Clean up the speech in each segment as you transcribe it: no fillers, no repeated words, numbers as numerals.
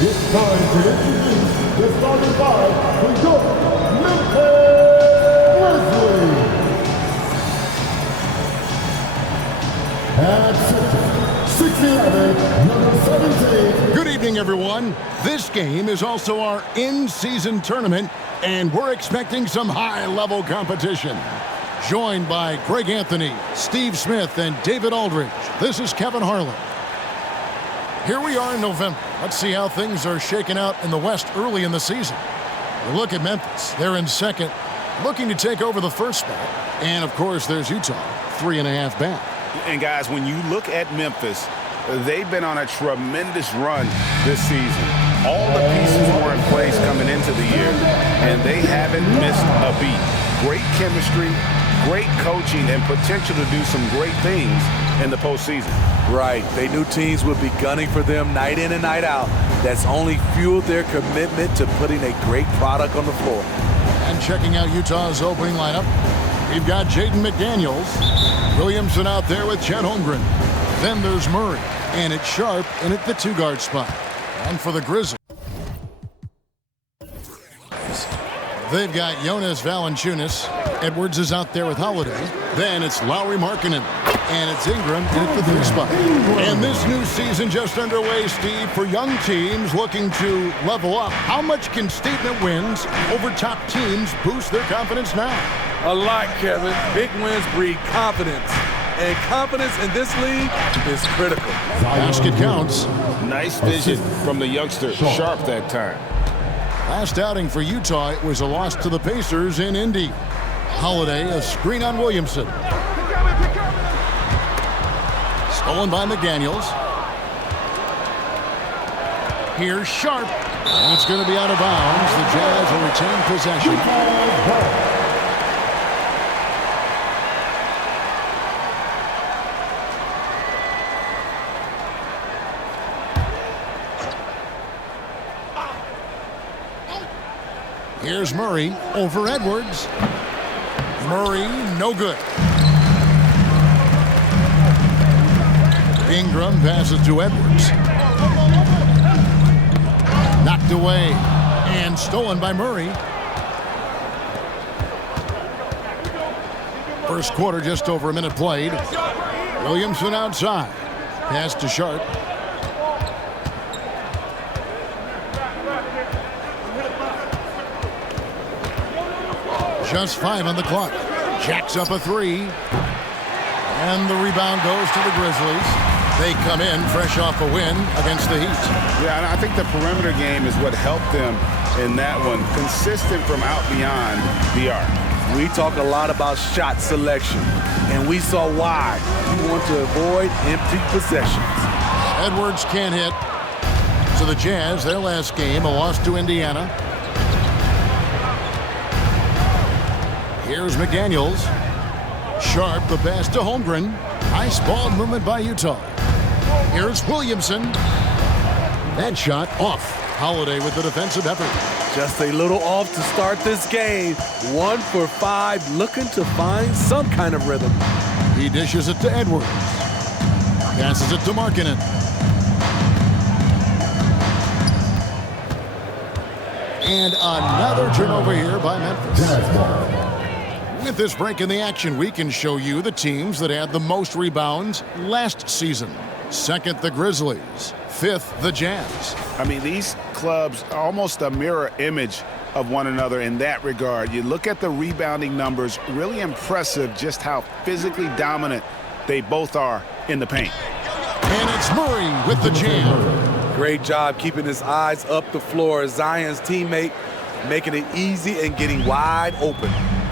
It's time to introduce the starting five for your Memphis Grizzlies. At center, 6'11", number 17. Good evening, everyone. This game is also our in-season tournament, and we're expecting some high-level competition. Joined by Greg Anthony, Steve Smith, and David Aldridge, this is Kevin Harlan. Here we are in November. Let's see how things are shaking out in the West early in the season. We look at Memphis. They're in second, looking to take over the first spot. And, of course, there's Utah, 3.5 back. And, guys, when you look at Memphis, they've been on a tremendous run this season. All the pieces were in place coming into the year, and they haven't missed a beat. Great chemistry, great coaching, and potential to do some great things in the postseason. Right. They knew teams would be gunning for them night in and night out. That's only fueled their commitment to putting a great product on the floor. And checking out Utah's opening lineup, we've got Jaden McDaniels, Williamson out there with Chet Holmgren. Then there's Murray, and it's Sharp in at the two-guard spot. And for the Grizzlies, they've got Jonas Valanciunas. Edwards is out there with Holiday. Then it's Lowry Markkanen. And it's Ingram at the three spot. And this new season just underway, Steve, for young teams looking to level up. How much can statement wins over top teams boost their confidence now? A lot, Kevin. Big wins breed confidence. And confidence in this league is critical. Basket counts. Nice vision from the youngster, Sharp, that time. Last outing for Utah, it was a loss to the Pacers in Indy. Holiday, a screen on Williamson. Stolen by McDaniels. Here's Sharp. And it's going to be out of bounds. The Jazz will retain possession. Here's Murray over Edwards. Murray, no good. Ingram passes to Edwards. Knocked away and stolen by Murray. First quarter, just over a minute played. Williamson outside. Pass to Sharp. Just 5 on the clock. Jacks up a three. And the rebound goes to the Grizzlies. They come in fresh off a win against the Heat. Yeah, and I think the perimeter game is what helped them in that one. Consistent from out beyond the arc. We talk a lot about shot selection, and we saw why. You want to avoid empty possessions. Edwards can't hit. So the Jazz, their last game, a loss to Indiana. Here's McDaniels. Sharp, the pass to Holmgren. Nice ball movement by Utah. Here's Williamson. That shot off. Holiday with the defensive effort. Just a little off to start this game. 1 for 5, looking to find some kind of rhythm. He dishes it to Edwards. Passes it to Markkanen. And another turnover here by Memphis. With this break in the action, we can show you the teams that had the most rebounds last season. Second, the Grizzlies. Fifth, the Jazz. I mean, these clubs are almost a mirror image of one another in that regard. You look at the rebounding numbers, really impressive just how physically dominant they both are in the paint. And it's Murray with the jam. Great job keeping his eyes up the floor. Zion's teammate making it easy and getting wide open.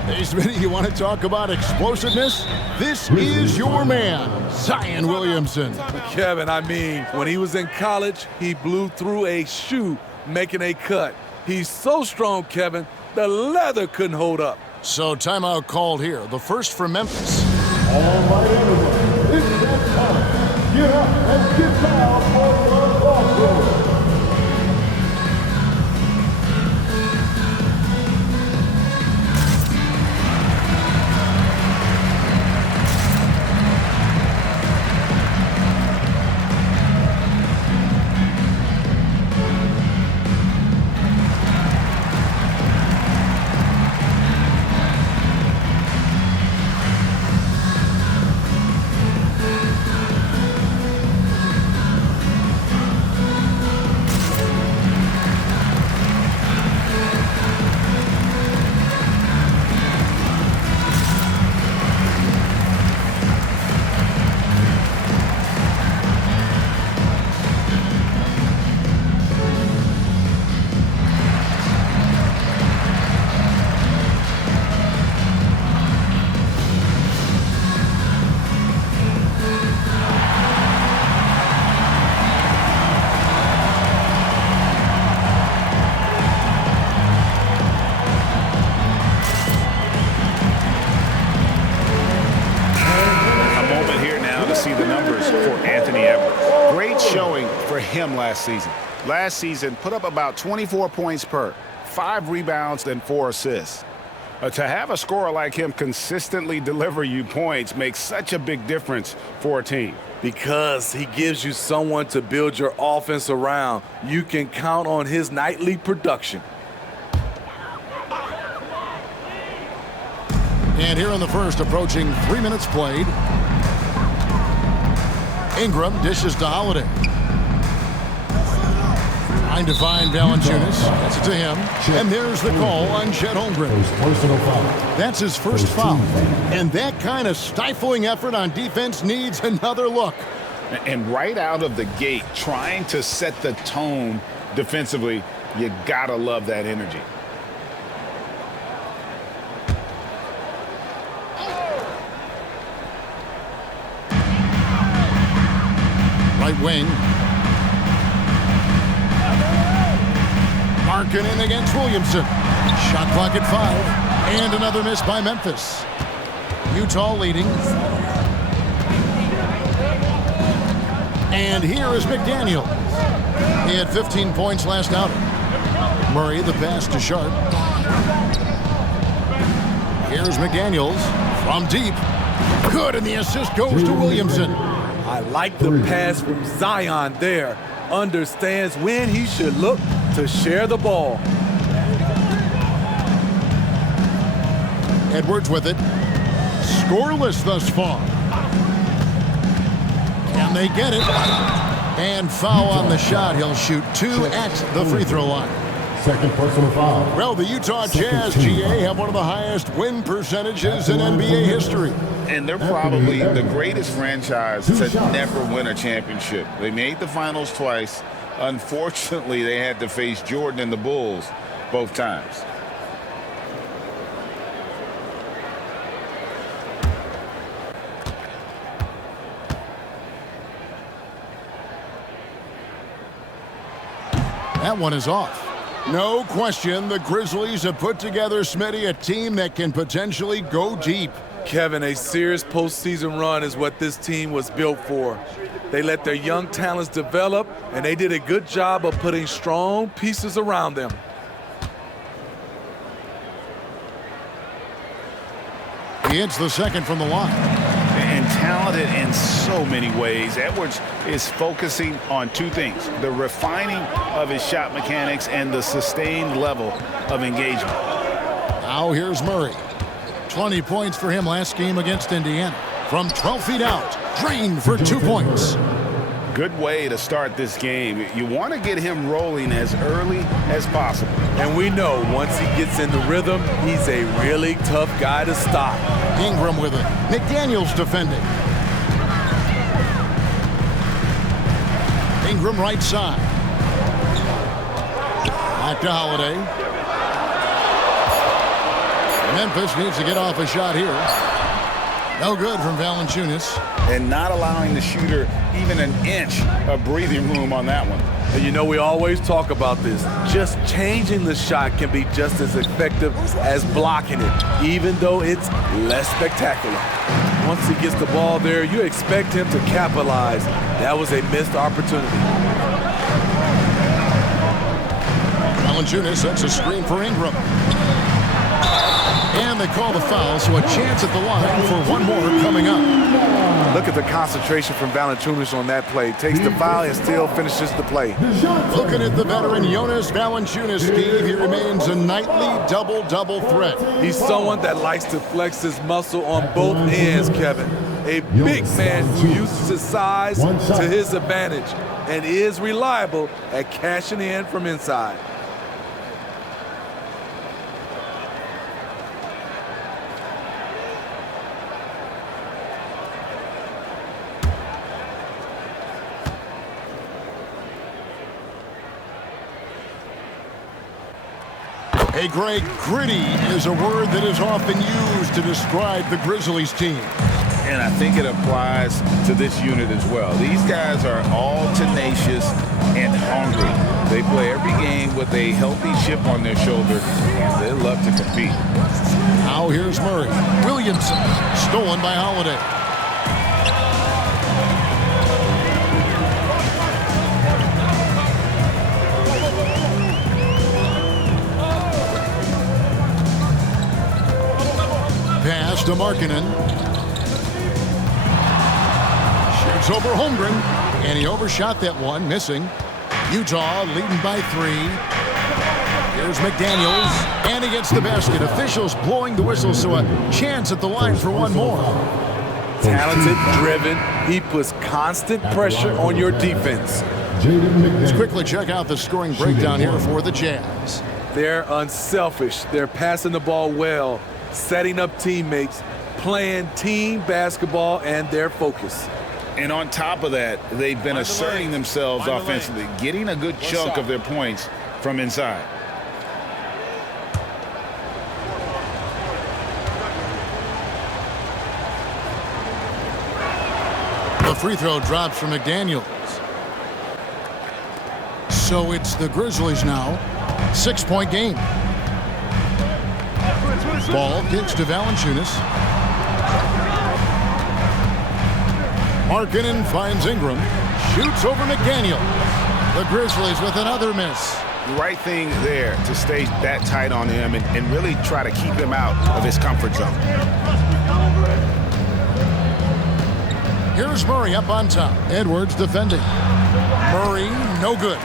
Hey, Smitty, you want to talk about explosiveness? This is your man, Zion Williamson. Kevin, I mean, when he was in college, he blew through a shoe making a cut. He's so strong, Kevin, the leather couldn't hold up. So timeout called here, the first for Memphis. All right, everyone, it's that time. Get up and get down for your ball. Last season. Last season, put up about 24 points per, 5 rebounds, and 4 assists. To have a scorer like him consistently deliver you points makes such a big difference for a team. Because he gives you someone to build your offense around. You can count on his nightly production. And here in the first, approaching 3 minutes played. Ingram dishes to Holiday. Trying to find Valanciunas. Gets it to him. And there's the call on Chet Holmgren. That's his first foul. And that kind of stifling effort on defense needs another look. And right out of the gate, trying to set the tone defensively, you gotta love that energy. Right wing. Marking in against Williamson. Shot clock at 5. And another miss by Memphis. Utah leading. And here is McDaniel. He had 15 points last outing. Murray, the pass to Sharp. Here's McDaniels from deep. Good, and the assist goes to Williamson. I like the pass from Zion there. Understands when he should look to share the ball. Edwards with it. Scoreless thus far. Can they get it? And foul on the shot. He'll shoot 2 at the free throw line. Second personal foul. Well, the Utah Jazz, GA, have one of the highest win percentages in NBA history. And they're probably the greatest franchise to never win a championship. They made the finals twice. Unfortunately, they had to face Jordan and the Bulls both times. That one is off. No question, the Grizzlies have put together, Smitty, a team that can potentially go deep. Kevin, a serious postseason run is what this team was built for. They let their young talents develop, and they did a good job of putting strong pieces around them. He hits the second from the line. And talented in so many ways. Edwards is focusing on 2 things: the refining of his shot mechanics and the sustained level of engagement. Now here's Murray. 20 points for him last game against Indiana. From 12 feet out, drained for 2 points. Good way to start this game. You want to get him rolling as early as possible. And we know once he gets in the rhythm, he's a really tough guy to stop. Ingram with it. McDaniels defending. Ingram right side. Back to Holiday. Memphis needs to get off a shot here. No good from Valanciunas. And not allowing the shooter even an inch of breathing room on that one. And you know, we always talk about this. Just changing the shot can be just as effective as blocking it, even though it's less spectacular. Once he gets the ball there, you expect him to capitalize. That was a missed opportunity. Valanciunas sets a screen for Ingram. And they call the foul, so a chance at the line for one more coming up. Look at the concentration from Valanciunas on that play. Takes the foul and still finishes the play. Looking at the veteran Jonas Valanciunas, Steve, he remains a nightly double-double threat. He's someone that likes to flex his muscle on both ends, Kevin. A big man who uses his size to his advantage and is reliable at cashing in from inside. Hey, Greg, gritty is a word that is often used to describe the Grizzlies team. And I think it applies to this unit as well. These guys are all tenacious and hungry. They play every game with a healthy chip on their shoulder, and they love to compete. Now here's Murray. Williamson, stolen by Holiday. Pass to Markkanen. Shoots over Holmgren, and he overshot that one, missing. Utah leading by 3. Here's McDaniels, and he gets the basket. Officials blowing the whistle, so a chance at the line for one more. Talented, driven, he puts constant pressure on your defense. Let's quickly check out the scoring breakdown here for the Jazz. They're unselfish. They're passing the ball well, setting up teammates, playing team basketball, and their focus. And on top of that, they've been asserting themselves offensively, getting a good chunk of their points from inside. The free throw drops from McDaniels. So it's the Grizzlies now. 6-point game. Ball kicks to Valanciunas. Markkanen finds Ingram. Shoots over McDaniel. The Grizzlies with another miss. The right thing there to stay that tight on him and really try to keep him out of his comfort zone. Here's Murray up on top. Edwards defending. Murray, no good.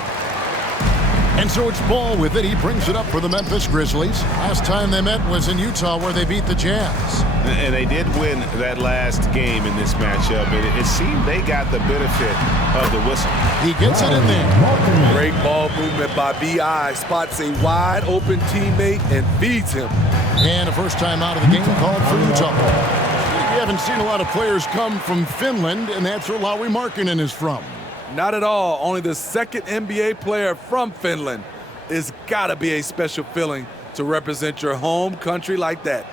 And so it's Ball with it. He brings it up for the Memphis Grizzlies. Last time they met was in Utah, where they beat the Jazz. And they did win that last game in this matchup. It seemed they got the benefit of the whistle. He gets it in there. Great ball movement by B.I. Spots a wide open teammate and feeds him. And a first time out of the game called for Utah. We haven't seen a lot of players come from Finland, and that's where Lauri Markkanen is from. Not at all. Only the second NBA player from Finland. It's got to be a special feeling to represent your home country like that.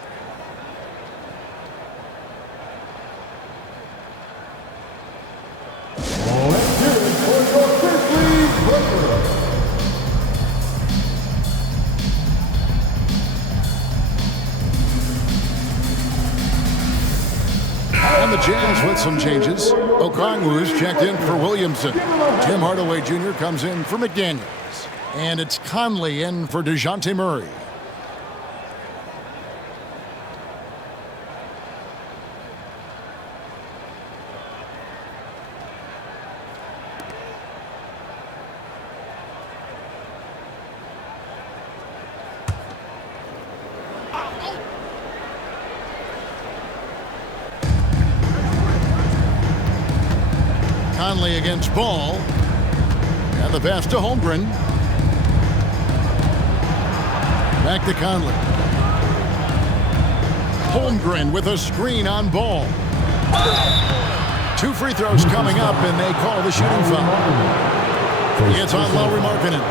And the Jazz with some changes. Okongwu's checked in for Williamson. Tim Hardaway Jr. comes in for McDaniels. And it's Conley in for DeJounte Murray. Conley against Ball. And the pass to Holmgren. Back to Conley. Holmgren with a screen on Ball. 2 free throws coming up, and they call the shooting foul. It's on Lauri Markkanen.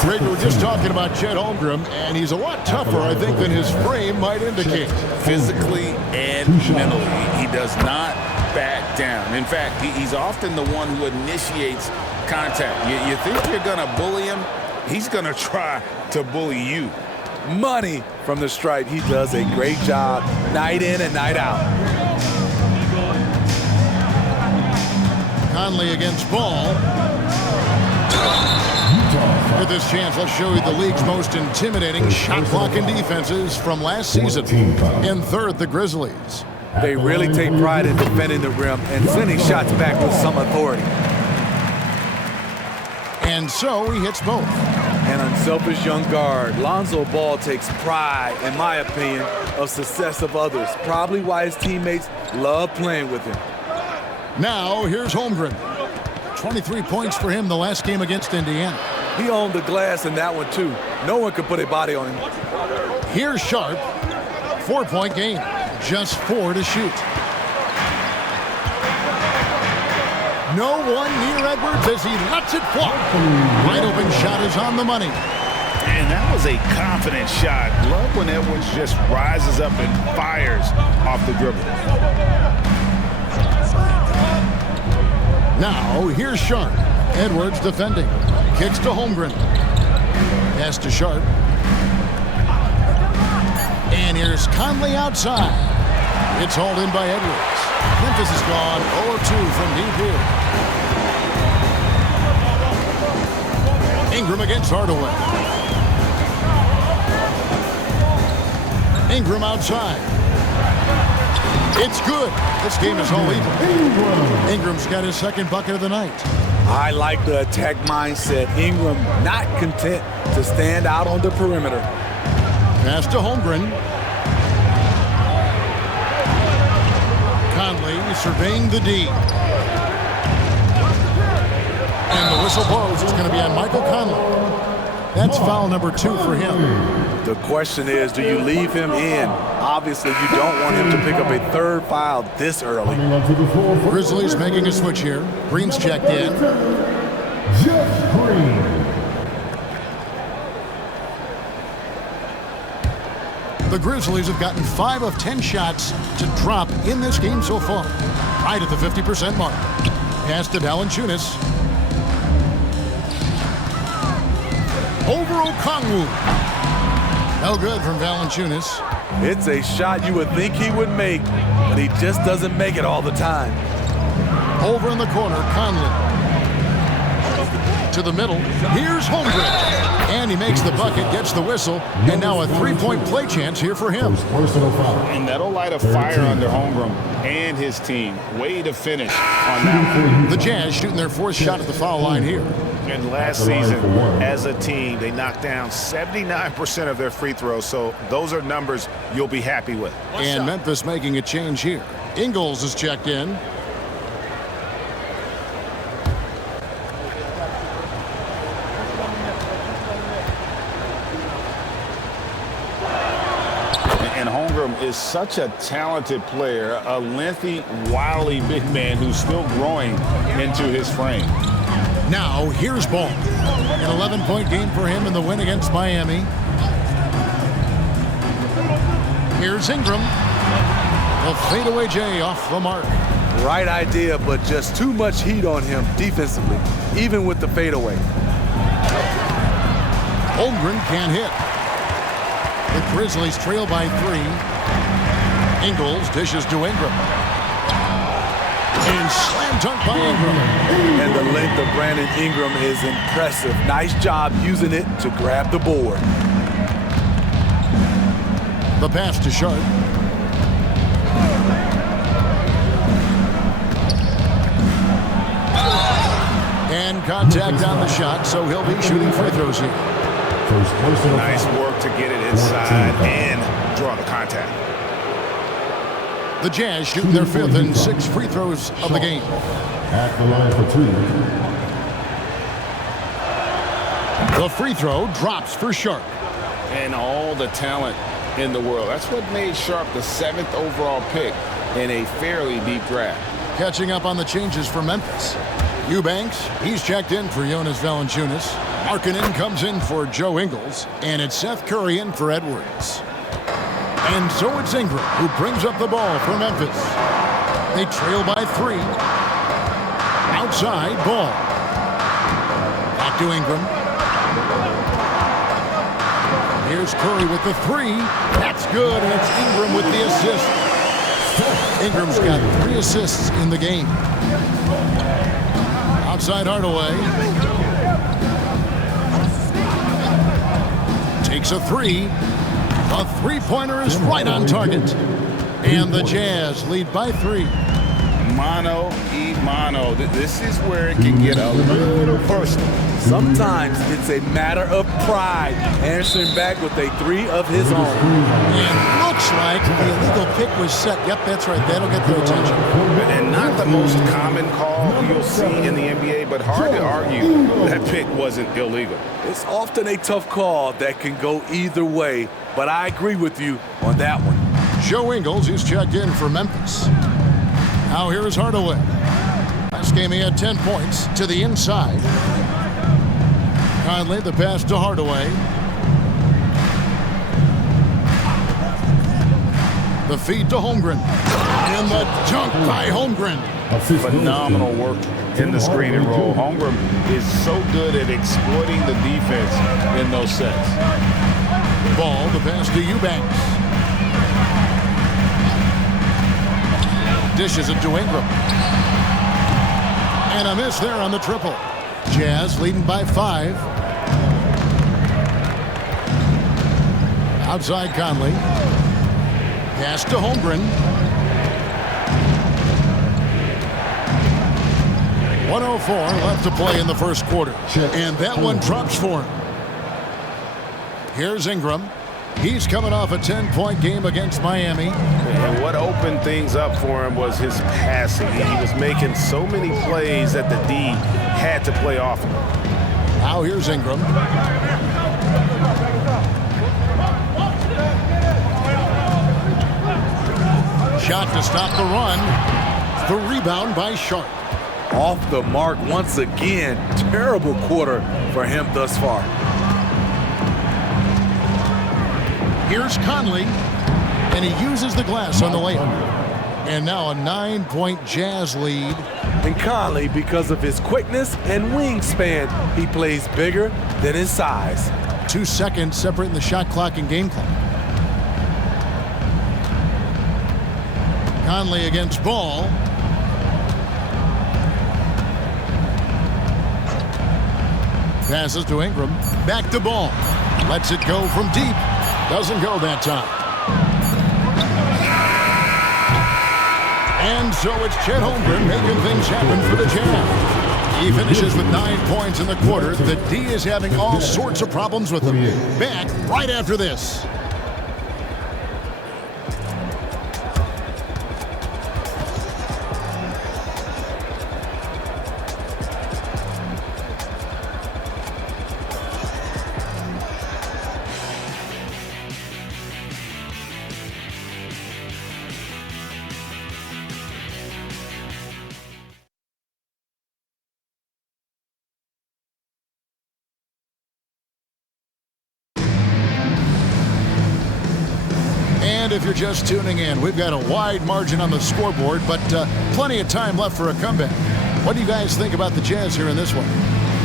Greg, we were just talking about Chet Holmgren, and he's a lot tougher, I think, than his frame might indicate. Physically and mentally, he does not back down. In fact, he's often the one who initiates contact. You think you're going to bully him, he's going to try to bully you. Money from the stripe. He does a great job night in and night out. Conley against Ball. With this chance, let's show you the league's most intimidating shot-blocking defenses from last season. In third, the Grizzlies. They really take pride in defending the rim and sending shots back with some authority. And so he hits both. An unselfish young guard. Lonzo Ball takes pride, in my opinion, of success of others. Probably why his teammates love playing with him. Now, here's Holmgren. 23 points for him the last game against Indiana. He owned the glass in that one, too. No one could put a body on him. Here's Sharp. 4-point game. Just 4 to shoot. No one near Edwards as he lets it fly. Wide open shot is on the money. And that was a confident shot. Love when Edwards just rises up and fires off the dribble. Now, here's Sharp. Edwards defending. Kicks to Holmgren. Pass to Sharp. And here's Conley outside. It's hauled in by Edwards. Memphis is gone 0-2 from deep here. Ingram against Hardaway. Ingram outside. It's good. This game is all even. Ingram's got his second bucket of the night. I like the attack mindset. Ingram not content to stand out on the perimeter. Pass to Holmgren. Conley surveying the D. And the whistle blows. It's going to be on Michael Conley. That's foul number 2 for him. The question is, do you leave him in? Obviously, you don't want him to pick up a third foul this early. Grizzlies making a switch here. Green's checked in. Jeff Green. The Grizzlies have gotten 5 of 10 shots to drop in this game so far. Right at the 50% mark. Pass to Valanciunas. Over Okongwu. No good from Valanciunas. It's a shot you would think he would make, but he just doesn't make it all the time. Over in the corner, Conley. To the middle. Here's Holmgren. And he makes the bucket, gets the whistle, and now a 3-point play chance here for him. And that'll light a fire under Holmgren and his team. Way to finish on that one. The Jazz shooting their 4th shot at the foul line here. And last season, as a team, they knocked down 79% of their free throws, so those are numbers you'll be happy with. And Memphis making a change here. Ingles is checked in. And Holmgren is such a talented player, a lengthy, wily big man who's still growing into his frame. Now, here's Ball. An 11-point game for him in the win against Miami. Here's Ingram. A fadeaway J off the mark. Right idea, but just too much heat on him defensively, even with the fadeaway. Holmgren can't hit. The Grizzlies trail by 3. Ingles dishes to Ingram. And slam dunk by Ingram. And the length of Brandon Ingram is impressive. Nice job using it to grab the board. The pass to Sharp. And contact on the shot, so he'll be shooting free throws here. Nice work to get it inside and draw the contact. The Jazz shooting their 5th and 6th free throws of the game. At the line for 2. The free throw drops for Sharp. And all the talent in the world. That's what made Sharp the 7th overall pick in a fairly deep draft. Catching up on the changes for Memphis. Eubanks, he's checked in for Jonas Valanciunas. Markkanen comes in for Joe Ingles. And it's Seth Curry in for Edwards. And so it's Ingram who brings up the ball for Memphis. They trail by 3. Outside ball. Back to Ingram. Here's Curry with the 3. That's good, and it's Ingram with the assist. Ingram's got 3 assists in the game. Outside Hardaway. Takes a 3. A three-pointer is right on target. And the Jazz lead by 3. Mano y mano. This is where it can get a little personal. Sometimes it's a matter of pride, answering back with a 3 of his own. It looks like the illegal pick was set. Yep, that's right. That'll get their attention. And not the most common call you'll see in the NBA, but hard to argue that pick wasn't illegal. It's often a tough call that can go either way, but I agree with you on that one. Joe Ingles, who's checked in for Memphis. Now here is Hardaway. Last game he had 10 points to the inside. Conley, the pass to Hardaway. The feed to Holmgren. And the dunk by Holmgren. Phenomenal work in the screen and roll. Holmgren is so good at exploiting the defense in those sets. Ball, the pass to Eubanks. Dishes it to Ingram. And a miss there on the triple. Jazz leading by 5. Outside Conley. Pass to Holmgren. 1:04 left to play in the first quarter. And that one drops for him. Here's Ingram. He's coming off a 10-point game against Miami. And what opened things up for him was his passing. He was making so many plays that the D had to play off him. Now here's Ingram. Shot to stop the run. The rebound by Sharp. Off the mark once again. Terrible quarter for him thus far. Here's Conley, and he uses the glass on the layup. And now a 9-point Jazz lead. And Conley, because of his quickness and wingspan, he plays bigger than his size. 2 seconds separating the shot clock and game clock. Conley against Ball. Passes to Ingram. Back to Ball. Lets it go from deep. Doesn't go that time. And so it's Chet Holmgren making things happen for the Jazz. He finishes with 9 points in the quarter. The D is having all sorts of problems with him. Back right after this. And if you're just tuning in, we've got a wide margin on the scoreboard, but plenty of time left for a comeback. What do you guys think about the Jazz here in this one?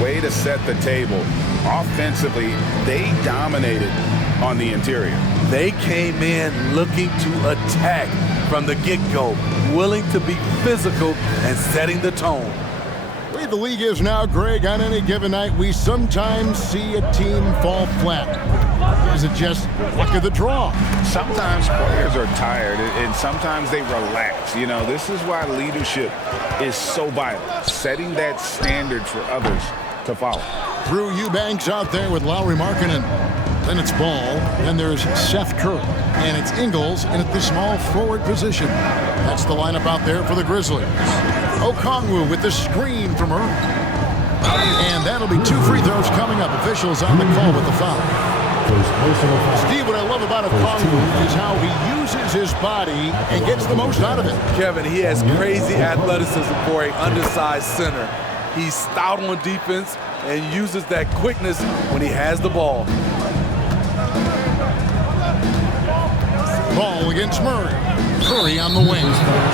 Way to set the table. Offensively, they dominated on the interior. They came in looking to attack from the get-go, willing to be physical and setting the tone. The way the league is now, Greg, on any given night, we sometimes see a team fall flat. Is it just luck of the draw? Sometimes players are tired, and sometimes they relax. You know, this is why leadership is so vital, setting that standard for others to follow. Drew Eubanks out there with Lauri Markkanen. Then it's Ball. Then there's Seth Curry. And it's Ingles in at the small forward position. That's the lineup out there for the Grizzlies. Okongwu with the screen from Earl. And that'll be 2 free throws coming up. Officials on the call with the foul. First personal foul. Steve, what I love about Okongwu is how he uses his body and gets the most out of it. Kevin, he has crazy athleticism for an undersized center. He's stout on defense and uses that quickness when he has the ball. Ball against Murray. Curry on the wing.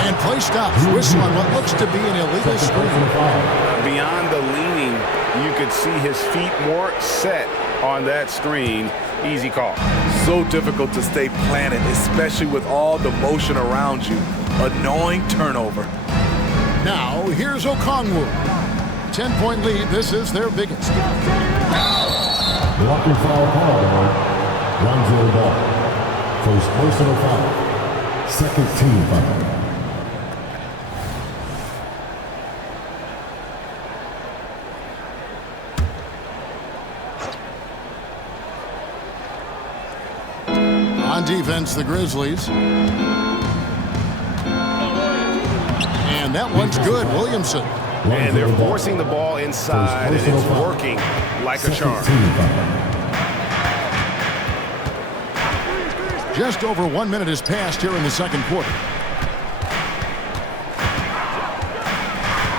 And play stops. Whistle on what looks to be an illegal screen. Beyond the leaning, you could see his feet more set on that screen. Easy call. So difficult to stay planted, especially with all the motion around you. Annoying turnover. Now, here's Okongwu. 10-point lead. This is their biggest. Blocking foul called on Lonzo Ball. First personal foul. Second team foul. On defense, the Grizzlies. And that one's good. Williamson. And they're forcing the ball inside, and it's working like a charm. Just over 1 minute has passed here in the second quarter.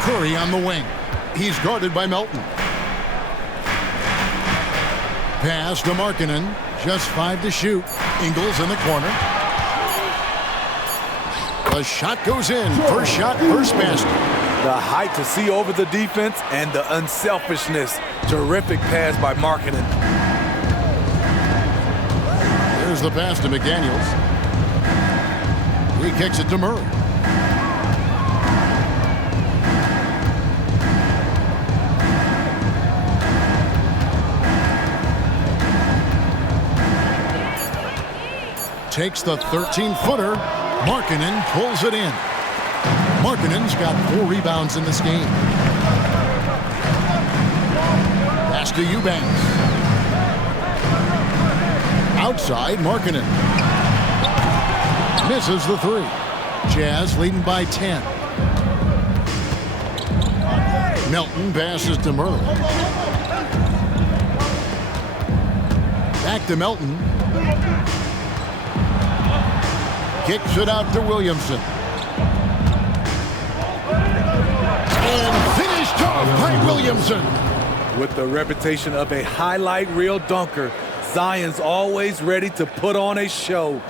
Curry on the wing. He's guarded by Melton. Pass to Markkanen. Just 5 to shoot. Ingles in the corner. The shot goes in. First shot, first basket. The height to see over the defense and the unselfishness. Terrific pass by Markkanen. There's the pass to McDaniels. He kicks it to Murray. Takes the 13-footer. Markkanen pulls it in. Markkanen's got 4 rebounds in this game. Pass to Eubanks. Outside, Markkanen. Misses the 3. Jazz leading by 10. Melton passes to Murray. Back to Melton. Kicks it out to Williamson. And finished off by Williamson. With the reputation of a highlight reel dunker, Zion's always ready to put on a show.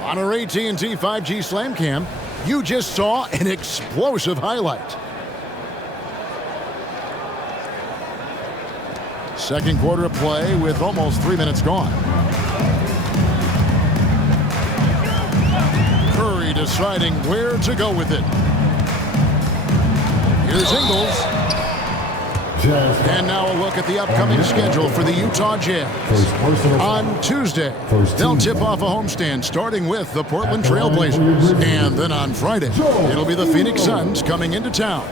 On our AT&T 5G Slam Cam, you just saw an explosive highlight. Second quarter of play with almost 3 minutes gone. Curry deciding where to go with it. Here's Ingles. And now a look at the upcoming schedule for the Utah Jazz. On Tuesday, they'll tip off a homestand starting with the Portland Trailblazers. And then on Friday, it'll be the Phoenix Suns coming into town.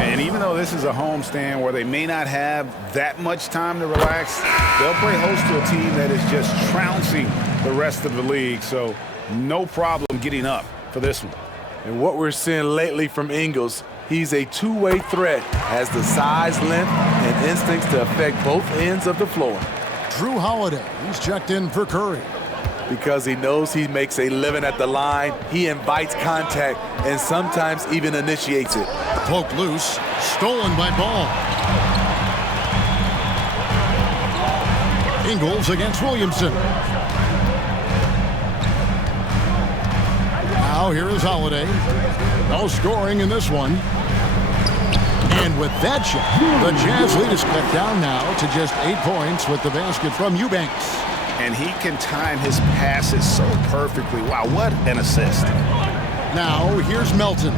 And even though this is a homestand where they may not have that much time to relax, they'll play host to a team that is just trouncing the rest of the league. So no problem getting up for this one. And what we're seeing lately from Ingles, he's a two-way threat, has the size, length, and instincts to affect both ends of the floor. Drew Holiday, he's checked in for Curry. Because he knows he makes a living at the line, he invites contact and sometimes even initiates it. Poke loose, stolen by Ball. Ingles against Williamson. Now here is Holiday. No scoring in this one. And with that shot, the Jazz lead is cut down now to just 8 points with the basket from Eubanks. And he can time his passes so perfectly. Wow, what an assist. Now here's Melton.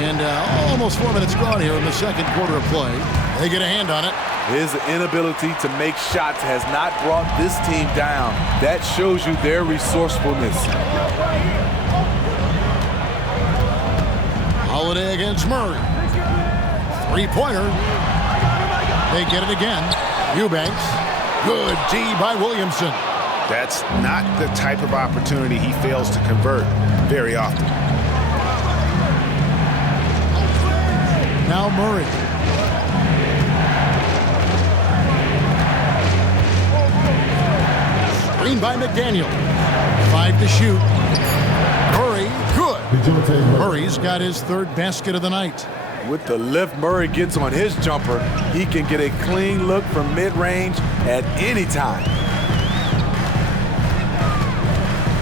And almost 4 minutes gone here in the second quarter of play. They get a hand on it. His inability to make shots has not brought this team down. That shows you their resourcefulness. Holiday against Murray. 3-pointer. They get it again. Eubanks. Good D by Williamson. That's not the type of opportunity he fails to convert very often. Now Murray. Screen by McDaniel. 5 to shoot. Murray, good. Murray's got his third basket of the night. With the lift Murray gets on his jumper, he can get a clean look from mid-range at any time.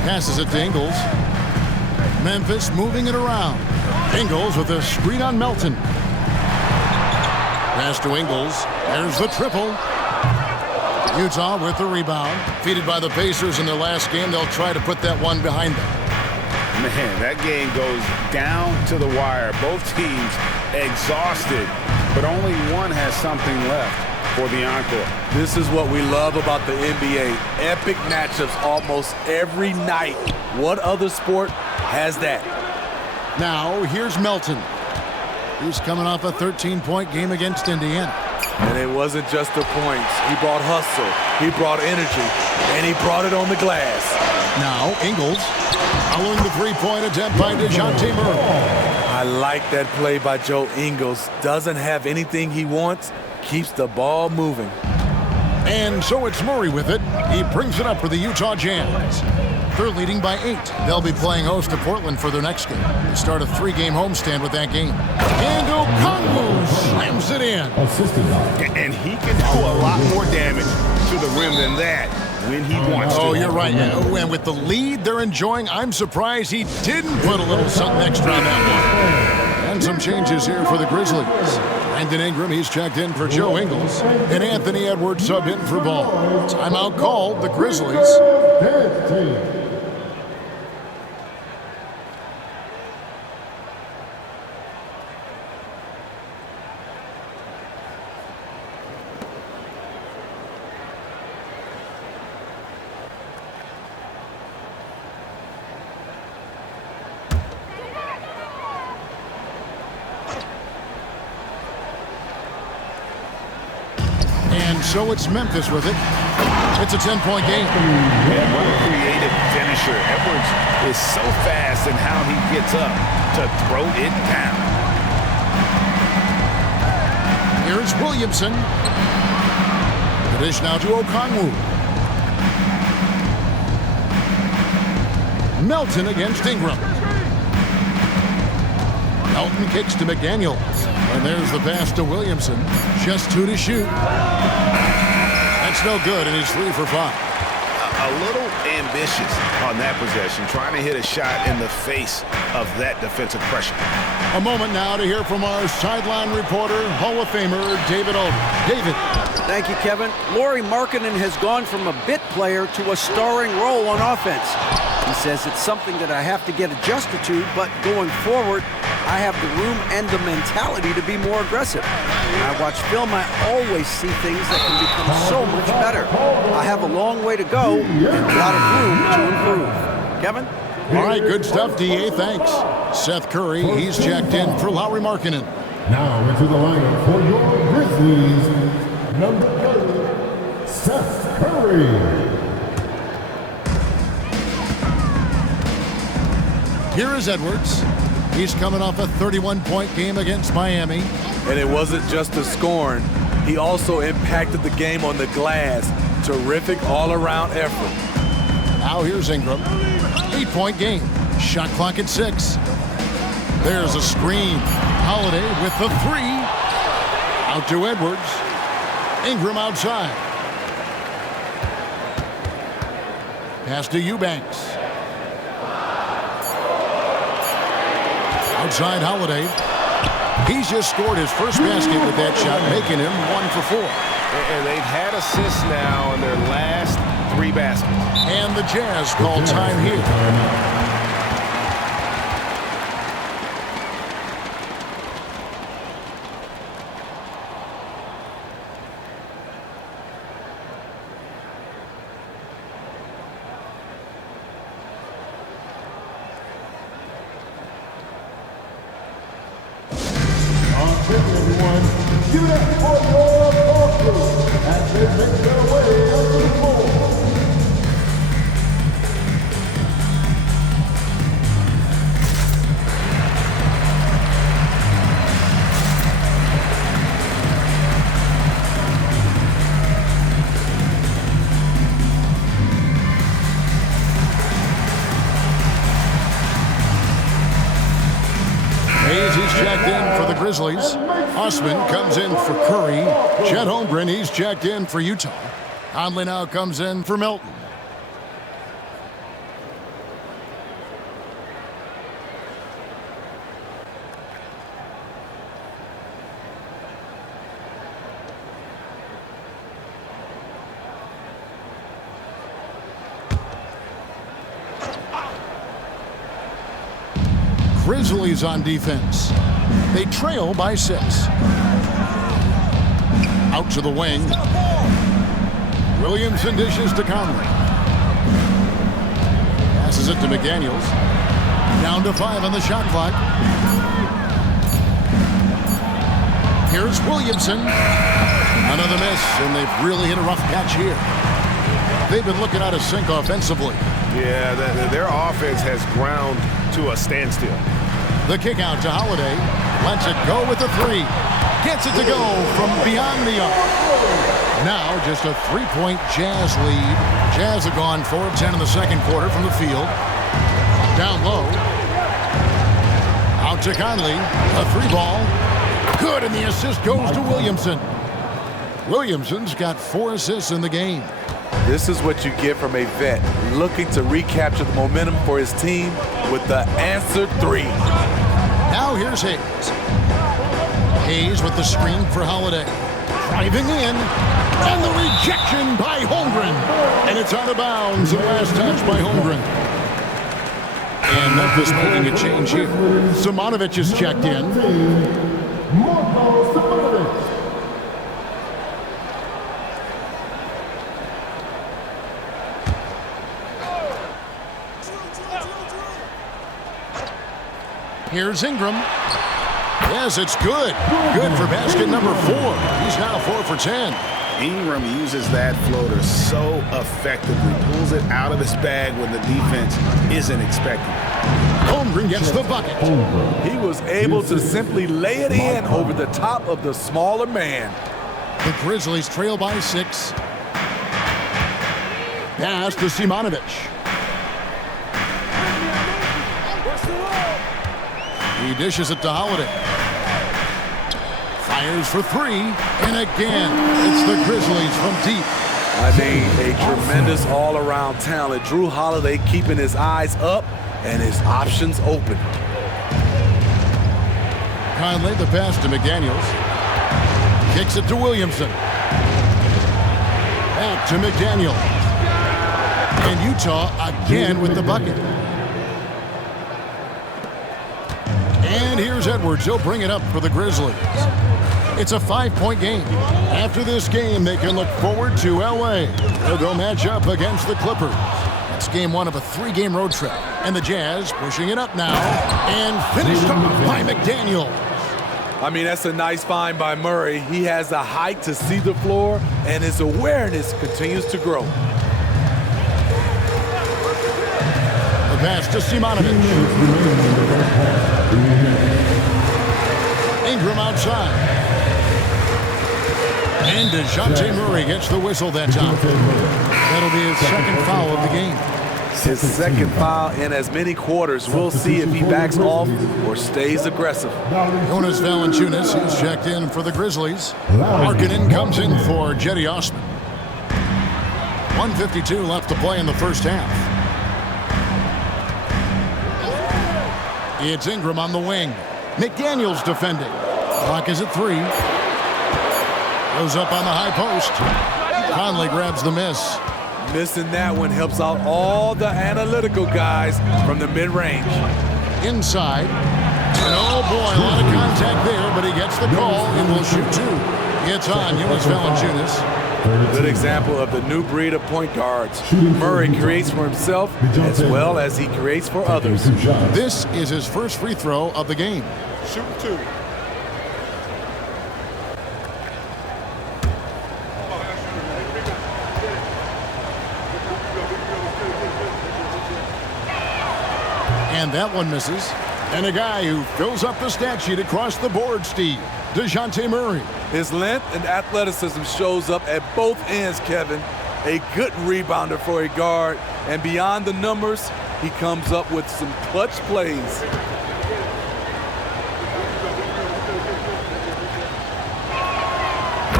Passes it to Ingles. Memphis moving it around. Ingles with a screen on Melton. Pass to Ingles. There's the triple. Utah with the rebound. Defeated by the Pacers in their last game. They'll try to put that one behind them. Man, that game goes down to the wire. Both teams exhausted, but only one has something left for the encore. This is what we love about the NBA. Epic matchups almost every night. What other sport has that? Now, here's Melton. He's coming off a 13-point game against Indiana. And it wasn't just the points. He brought hustle, he brought energy, and he brought it on the glass. Now, Ingles following the three-point attempt by DeJounte Murray. I like that play by Joe Ingles. Doesn't have anything he wants, keeps the ball moving. And so it's Murray with it. He brings it up for the Utah Jazz. They're leading by 8. They'll be playing host to Portland for their next game. They start a 3-game homestand with that game. And Okongwu slams it in. And he can do a lot more damage to the rim than that when he wants to. Oh, you're right. And with the lead they're enjoying, I'm surprised he didn't put a little something extra on that one. And some changes here for the Grizzlies. Brandon Ingram, he's checked in for Joe Ingles. And Anthony Edwards subbed in for Ball. Timeout called, the Grizzlies. And so it's Memphis with it. It's a 10-point game. And what a creative finisher. Edwards is so fast in how he gets up to throw it down. Here's Williamson. The dish now to Okongwu. Melton against Ingram. Melton kicks to McDaniel. And there's the pass to Williamson. Just 2 to shoot. That's no good, and he's 3 for 5. A little ambitious on that possession, trying to hit a shot in the face of that defensive pressure. A moment now to hear from our sideline reporter, Hall of Famer David Alden. David. Thank you, Kevin. Lauri Markkanen has gone from a bit player to a starring role on offense. He says it's something that I have to get adjusted to, but going forward, I have the room and the mentality to be more aggressive. When I watch film, I always see things that can become so much better. I have a long way to go and a lot of room to improve. Kevin? All right, good stuff, D.A. Thanks. Seth Curry, he's checked in for Lauri Markkanen. Now into the lineup for your Grizzlies, number 30, Seth Curry. Here is Edwards. He's coming off a 31-point game against Miami. And it wasn't just the scoring. He also impacted the game on the glass. Terrific all-around effort. Now here's Ingram. 8-point game. Shot clock at 6. There's a screen. Holiday with the 3. Out to Edwards. Ingram outside. Pass to Eubanks. Outside Holiday. He's just scored his first basket with that shot, making him 1 for 4. And they've had assists now in their last 3 baskets. And the Jazz call time here. Everyone, give it up for your ball crew as they make their way up to the floor. Grizzlies. Osman comes in for Curry. Chet Holmgren, he's checked in for Utah. Conley now comes in for Milton. Grizzlies on defense. They trail by 6. Out to the wing. Williamson dishes to Conley. Passes it to McDaniels. Down to 5 on the shot clock. Here's Williamson. Another miss, and they've really hit a rough patch here. They've been looking out of sync offensively. Yeah, their offense has ground to a standstill. The kick out to Holiday. Lets it go with the 3. Gets it to go from beyond the arc. Now just a 3-point Jazz lead. Jazz have gone 4 of 10 in the second quarter from the field. Down low. Out to Conley. A 3 ball. Good, and the assist goes to Williamson. Williamson's got 4 assists in the game. This is what you get from a vet looking to recapture the momentum for his team with the answered 3. Now here's Hayes. Hayes with the screen for Holiday. Driving in. And the rejection by Holmgren. And it's out of bounds. The last touch by Holmgren. And Memphis making a change here. Simonovic is checked in. Here's Ingram. Yes, it's good. Good for basket number 4. He's now 4 for 10. Ingram uses that floater so effectively. Pulls it out of his bag when the defense isn't expecting it. Holmgren gets the bucket. He was able to simply lay it in over the top of the smaller man. The Grizzlies trail by 6. Pass to Simonovic. He dishes it to Holiday. Fires for 3. And again, it's the Grizzlies from deep. I mean, a tremendous all-around talent. Drew Holiday keeping his eyes up and his options open. Conley, the pass to McDaniels. Kicks it to Williamson. Back to McDaniels. And Utah again with the bucket. And here's Edwards. He'll bring it up for the Grizzlies. It's a 5-point game. After this game, they can look forward to L.A. where they'll match up against the Clippers. It's game 1 of a 3-game road trip. And the Jazz pushing it up now. And finished off by McDaniel. I mean, that's a nice find by Murray. He has the height to see the floor, and his awareness continues to grow. The pass to Simonovic. Ingram outside. And DeJounte Murray gets the whistle that time. That'll be his second foul of the game. His second foul in as many quarters. We'll see if he backs off or stays aggressive. Jonas Valanciunas is checked in for the Grizzlies. Markkanen comes in for Jetty Osman. 1:52 left to play in the first half. It's Ingram on the wing. McDaniels defending. Clock is at 3. Goes up on the high post. Conley grabs the miss. Missing that one helps out all the analytical guys from the mid-range. Inside. And oh boy, a lot of contact there, but he gets the call and will shoot 2. It's on Jonas Valanciunas. Good example of the new breed of point guards. Murray creates for himself as well as he creates for others. This is his first free throw of the game. Shoot 2. And that one misses. And a guy who fills up the stat sheet across the board, Steve. DeJounte Murray. His length and athleticism shows up at both ends, Kevin. A good rebounder for a guard. And beyond the numbers, he comes up with some clutch plays.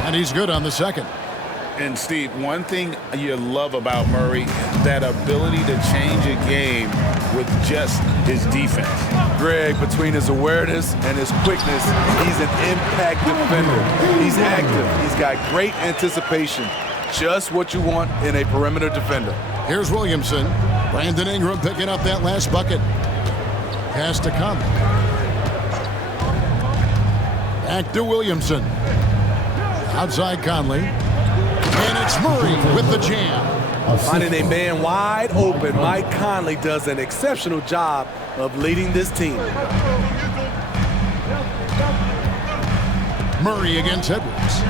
And he's good on the second. And, Steve, one thing you love about Murray, that ability to change a game with just his defense. Greg, between his awareness and his quickness, he's an impact defender. He's active. He's got great anticipation. Just what you want in a perimeter defender. Here's Williamson. Brandon Ingram picking up that last bucket. Pass to Conley. Back to Williamson. Outside Conley. And it's Murray with the jam. Finding a man wide open, Mike Conley does an exceptional job of leading this team. Murray against Edwards.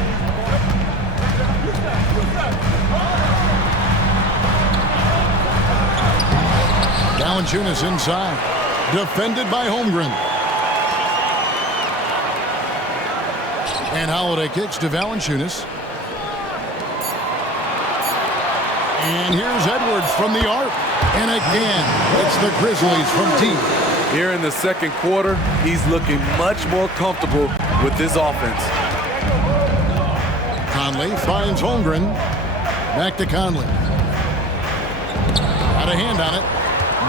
Valanciunas inside. Defended by Holmgren. And Holiday kicks to Valanciunas. And here's Edwards from the arc. And again, it's the Grizzlies from deep. Here in the second quarter, he's looking much more comfortable with this offense. Conley finds Holmgren. Back to Conley. Got a hand on it.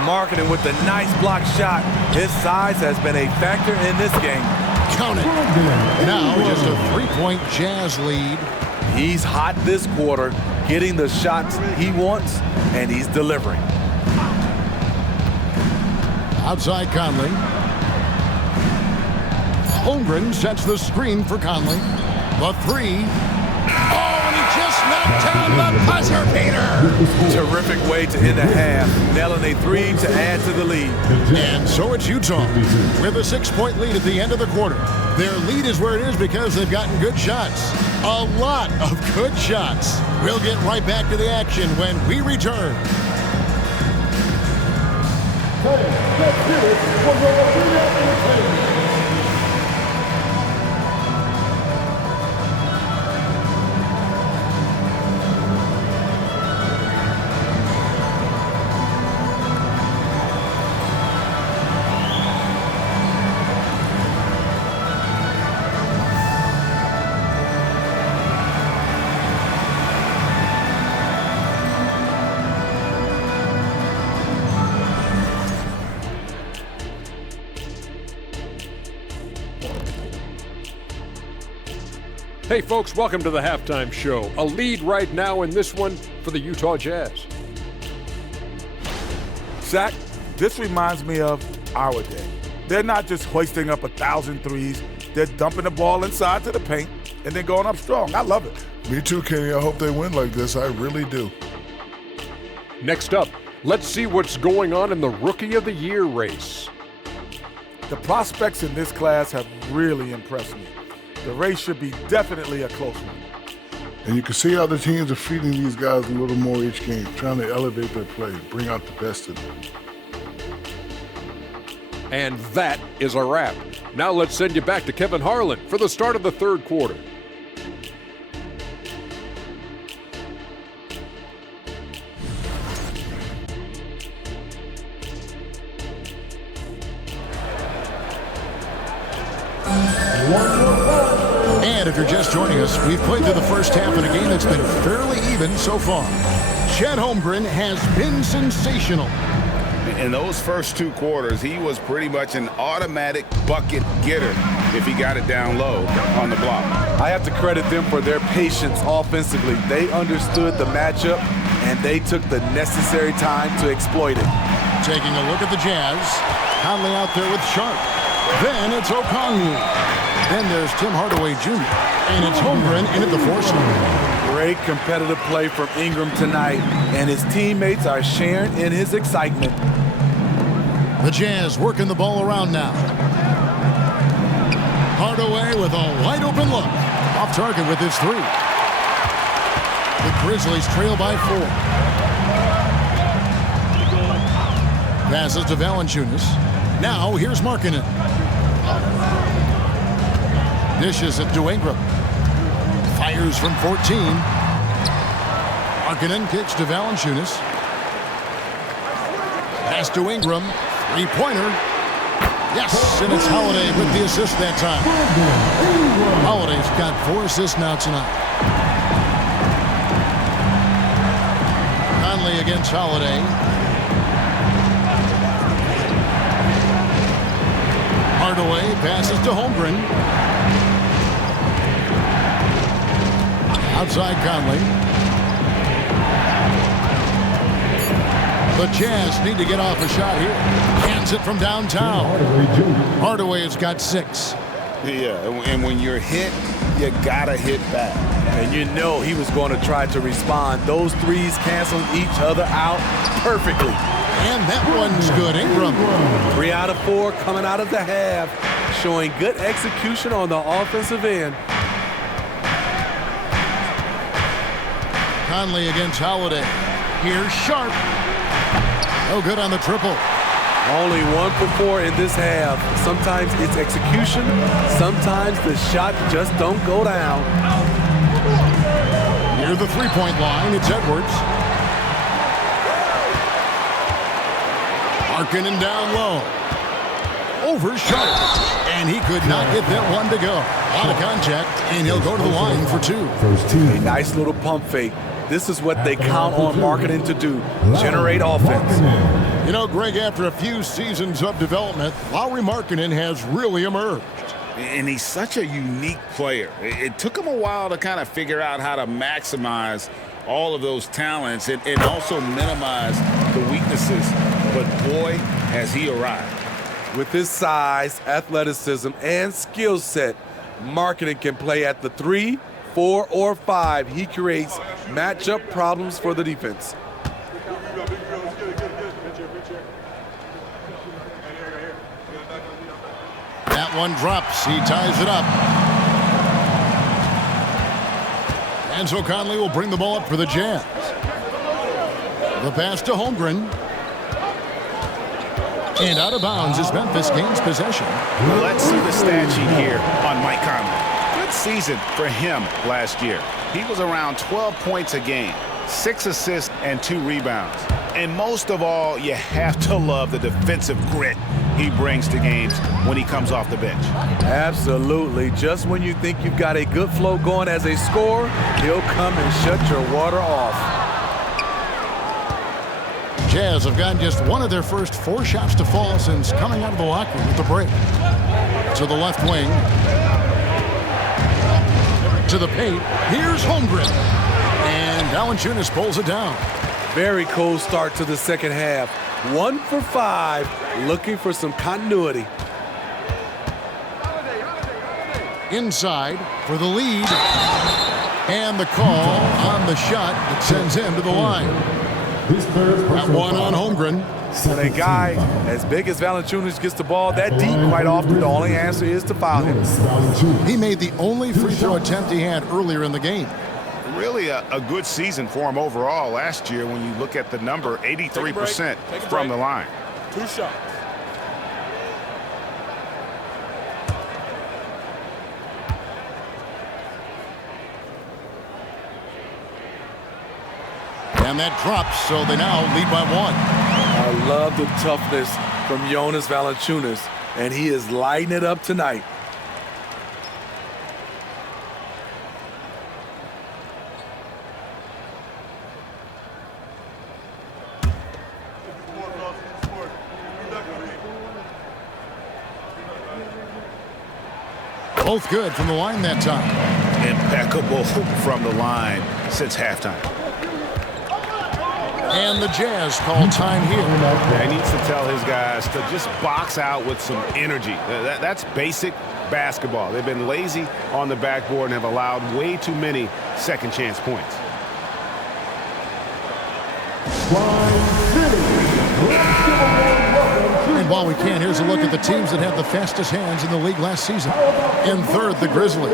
Marketing with the nice block shot. His size has been a factor in this game. Count it. Now just a three-point Jazz lead. He's hot this quarter, getting the shots he wants, and he's delivering. Outside Conley. Holmgren sets the screen for Conley. The three. Oh, and he just knocked down the buzzer beater. Terrific way to end the half, nailing a three to add to the lead. And so it's Utah with a 6-point lead at the end of the quarter. Their lead is where it is because they've gotten good shots. A lot of good shots. We'll get right back to the action when we return. Hey, let's get it for the Arena Entertainment. Hey folks, welcome to the halftime show. A lead right now in this one for the Utah Jazz. Shaq, this reminds me of our day. They're not just hoisting up 1,000 threes. They're dumping the ball inside to the paint and then going up strong. I love it. Me too, Kenny. I hope they win like this. I really do. Next up, let's see what's going on in the Rookie of the Year race. The prospects in this class have really impressed me. The race should be definitely a close one. And you can see how the teams are feeding these guys a little more each game, trying to elevate their play, bring out the best in them. And that is a wrap. Now let's send you back to Kevin Harlan for the start of the third quarter. And if you're just joining us, we've played through the first half in a game that's been fairly even so far. Chet Holmgren has been sensational. In those first two quarters, he was pretty much an automatic bucket getter if he got it down low on the block. I have to credit them for their patience offensively. They understood the matchup, and they took the necessary time to exploit it. Taking a look at the Jazz. Conley out there with Sharp. Then it's Okongwu. Then there's Tim Hardaway Jr. And it's Holmgren in at the force line. Great competitive play from Ingram tonight, and his teammates are sharing in his excitement. The Jazz working the ball around now. Hardaway with a wide open look. Off target with his three. The Grizzlies trail by 4. Passes to Valanciunas. Now here's Markkanen. Dishes it to Ingram. Fires from 14. Markkanen kicks to Valanciunas. Pass to Ingram. Three-pointer. Yes, and it's Holiday with the assist that time. Holiday's got 4 assists now tonight. Conley against Holiday. Hardaway passes to Holmgren. Outside Conley. The Jazz need to get off a shot here. Hands it from downtown. Hardaway has got 6. Yeah, and when you're hit, you gotta hit back. And you know he was going to try to respond. Those threes canceling each other out perfectly. And that one's good. Ingram. 3 out of 4 coming out of the half, showing good execution on the offensive end. Conley against Holiday. Here's Sharp. No good on the triple. Only 1 for 4 in this half. Sometimes it's execution. Sometimes the shot just don't go down. Near the three-point line, it's Edwards. Markkanen down low. Over Sharp. And he could not get that one to go. Out of contact, and he'll go to the line for 2. A nice little pump fake. This is what they count on Markkanen to do, generate offense. You know, Greg, after a few seasons of development, Lauri Markkanen has really emerged. And he's such a unique player. It took him a while to kind of figure out how to maximize all of those talents and also minimize the weaknesses. But boy, has he arrived. With his size, athleticism, and skill set, Markkanen can play at the 3, 4, or 5. He creates matchup problems for the defense. That one drops. He ties it up. And so Conley will bring the ball up for the Jazz. The pass to Holmgren. And out of bounds as Memphis gains possession. Let's see the stat sheet here on Mike Conley. Good season for him last year. He was around 12 points a game, 6 assists, and 2 rebounds. And most of all, you have to love the defensive grit he brings to games when he comes off the bench. Absolutely. Just when you think you've got a good flow going as a scorer, he'll come and shut your water off. Jazz have gotten just one of their first 4 shots to fall since coming out of the locker room with the break. To the left wing. To the paint. Here's Holmgren. And Valanciunas pulls it down. Very cold start to the second half. 1 for 5, looking for some continuity. Inside for the lead. And the call on the shot that sends him to the line. That one on Holmgren. When a guy as big as Valanciunas gets the ball that deep, quite often the only answer is to foul him. He made the only free throw attempt he had earlier in the game. Really a good season for him overall last year when you look at the number, 83% from the line. 2 shots. And that drops, so they now lead by 1. I love the toughness from Jonas Valanciunas, and he is lighting it up tonight. Both good from the line that time. Impeccable from the line since halftime. And the Jazz call time here. He needs to tell his guys to just box out with some energy. That's basic basketball. They've been lazy on the backboard and have allowed way too many second chance points. And while we can, here's a look at the teams that had the fastest hands in the league last season. In third, the Grizzlies.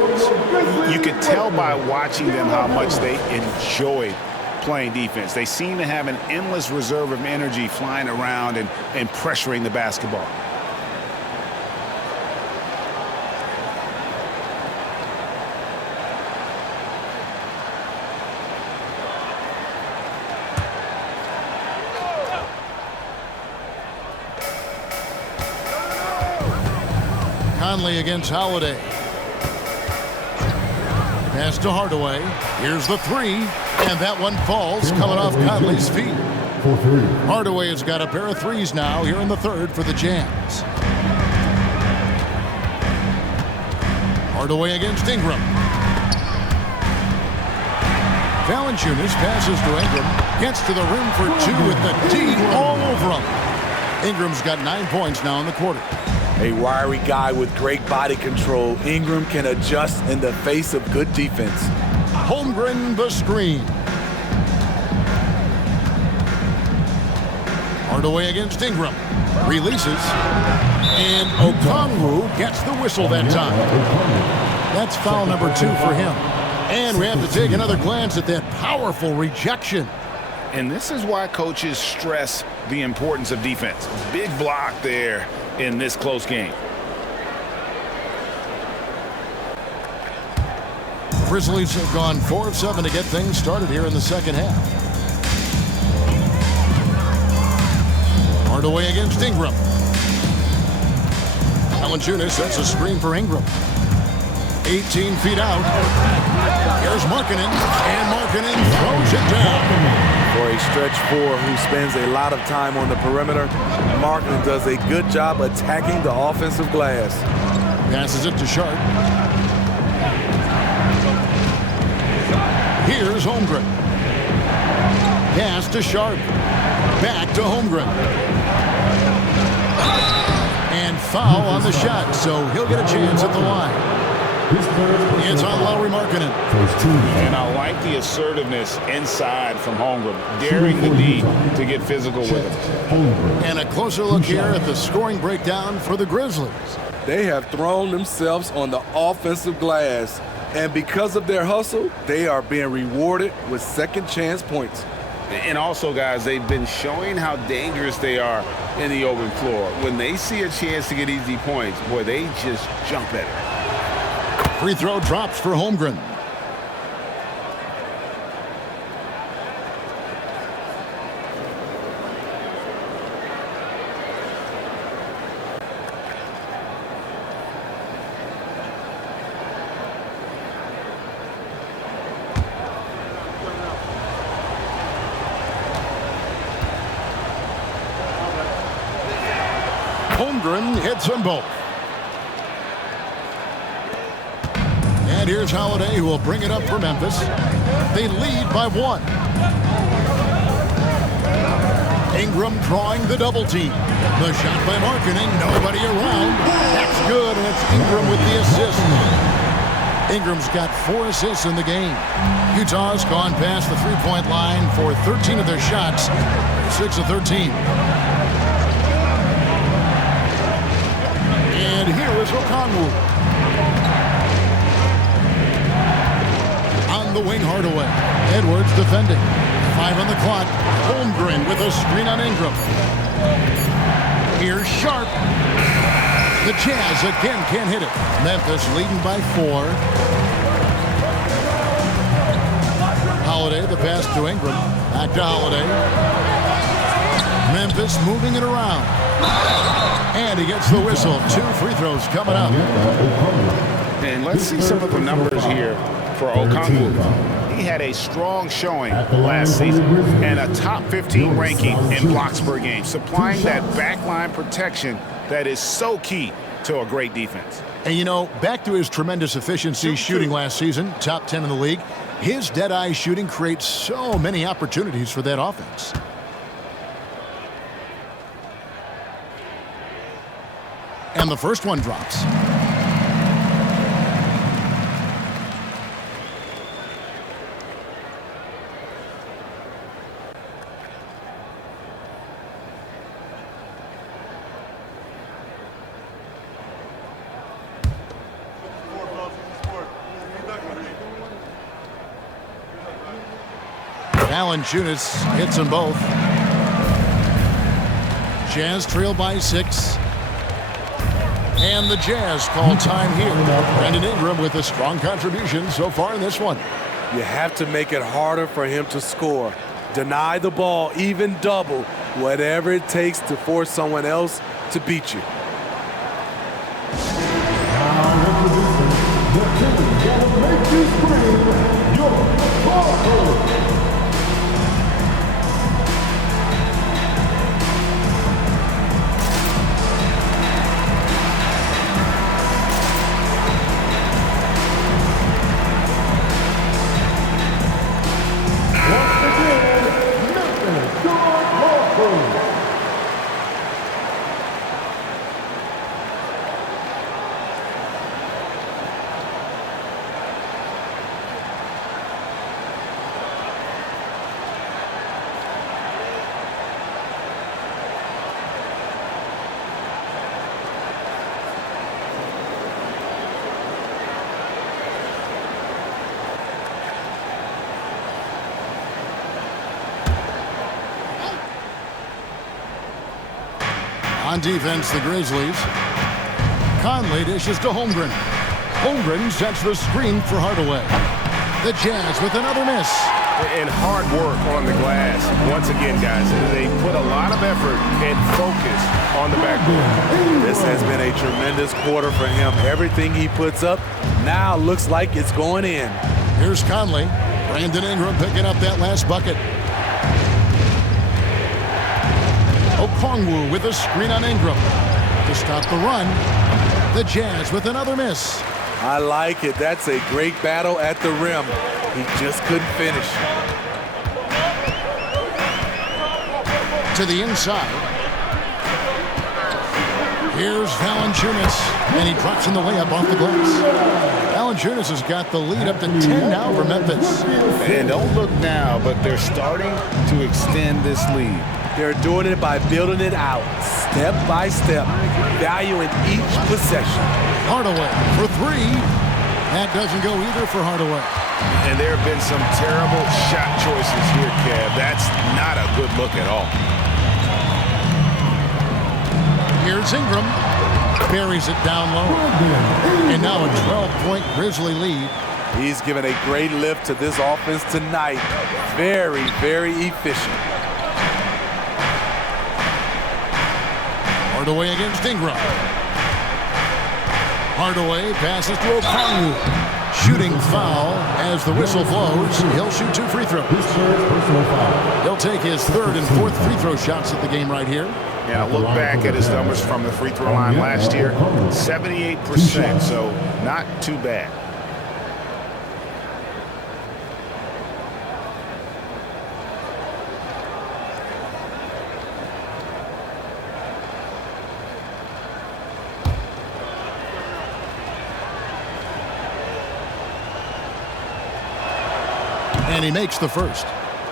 You could tell by watching them how much they enjoyed playing defense. They seem to have an endless reserve of energy flying around and pressuring the basketball. Conley against Holiday. Pass to Hardaway. Here's the three, and that one falls, coming off Conley's feet. Hardaway has got a pair of threes now here in the third for the Jazz. Hardaway against Ingram. Valanciunas passes to Ingram. Gets to the rim for two with the D all over him. Ingram's got 9 points now in the quarter. A wiry guy with great body control. Ingram can adjust in the face of good defense. Holmgren the screen. Hardaway against Ingram. Releases. And Okongwu gets the whistle that time. That's foul number 2 for him. And we have to take another glance at that powerful rejection. And this is why coaches stress the importance of defense. Big block there in this close game. Grizzlies have gone 4 of 7 to get things started here in the second half. Hardaway against Ingram. Valanciunas sets a screen for Ingram. 18 feet out. Here's Markkanen, and Markkanen throws it down. For a stretch 4 who spends a lot of time on the perimeter, Markkanen does a good job attacking the offensive glass. Passes it to Sharp. Here's Holmgren. Pass to Sharp. Back to Holmgren. And foul on the shot, so he'll get a chance at the line. It's on Lauri Markkanen. And I like the assertiveness inside from Holmgren, daring the D to get physical with him. And a closer look here at the scoring breakdown for the Grizzlies. They have thrown themselves on the offensive glass, and because of their hustle, they are being rewarded with second chance points. And also, guys, they've been showing how dangerous they are in the open floor. When they see a chance to get easy points, boy, they just jump at it. Free throw drops for Holmgren. Holmgren hits them both. And here's Holiday, who will bring it up for Memphis. They lead by 1. Ingram drawing the double team. The shot by Markkanen, nobody around. That's good, and it's Ingram with the assist. Ingram's got 4 assists in the game. Utah's gone past the three-point line for 13 of their shots, 6 of 13. And here is Okongwu. The wing, Hardaway. Edwards defending. 5 on the clock. Holmgren with a screen on Ingram. Here's Sharp. The Jazz again can't hit it. Memphis leading by 4. Holiday, the pass to Ingram. Back to Holiday. Memphis moving it around. And he gets the whistle. 2 free throws coming up. And let's see some of the numbers here for Okongwu. He had a strong showing last season and a top 15 ranking in blocks per game, supplying that backline protection that is so key to a great defense. And you know, back to his tremendous efficiency shooting last season, top 10 in the league, his dead-eye shooting creates so many opportunities for that offense. And the first one drops. Valanciunas hits them both. Jazz trail by 6. And the Jazz call time here. Brandon Ingram with a strong contribution so far in this one. You have to make it harder for him to score. Deny the ball, even double, whatever it takes to force someone else to beat you. On defense, the Grizzlies. Conley dishes to Holmgren. Holmgren sets the screen for Hardaway. The Jazz with another miss. And hard work on the glass. Once again, guys, they put a lot of effort and focus on the backboard. This has been a tremendous quarter for him. Everything he puts up now looks like it's going in. Here's Conley. Brandon Ingram picking up that last bucket. Okongwu with a screen on Ingram. To stop the run, the Jazz with another miss. I like it. That's a great battle at the rim. He just couldn't finish. To the inside. Here's Valanciunas, and he drops in the layup off the glass. Valanciunas has got the lead up to 10 now for Memphis. And don't look now, but they're starting to extend this lead. They're doing it by building it out, step by step, valuing each possession. Hardaway for three. That doesn't go either for Hardaway. And there have been some terrible shot choices here, Kev. That's not a good look at all. Here's Ingram. Buries it down low. And now a 12-point Grizzly lead. He's given a great lift to this offense tonight. Very, very efficient. Hardaway against Ingram. Hardaway passes to Okongwu. Shooting foul as the whistle blows. He'll shoot 2 free throws. He'll take his 3rd and 4th free throw shots at the game right here. Yeah, look back at his numbers from the free throw line last year. 78%, so not too bad. And he makes the first.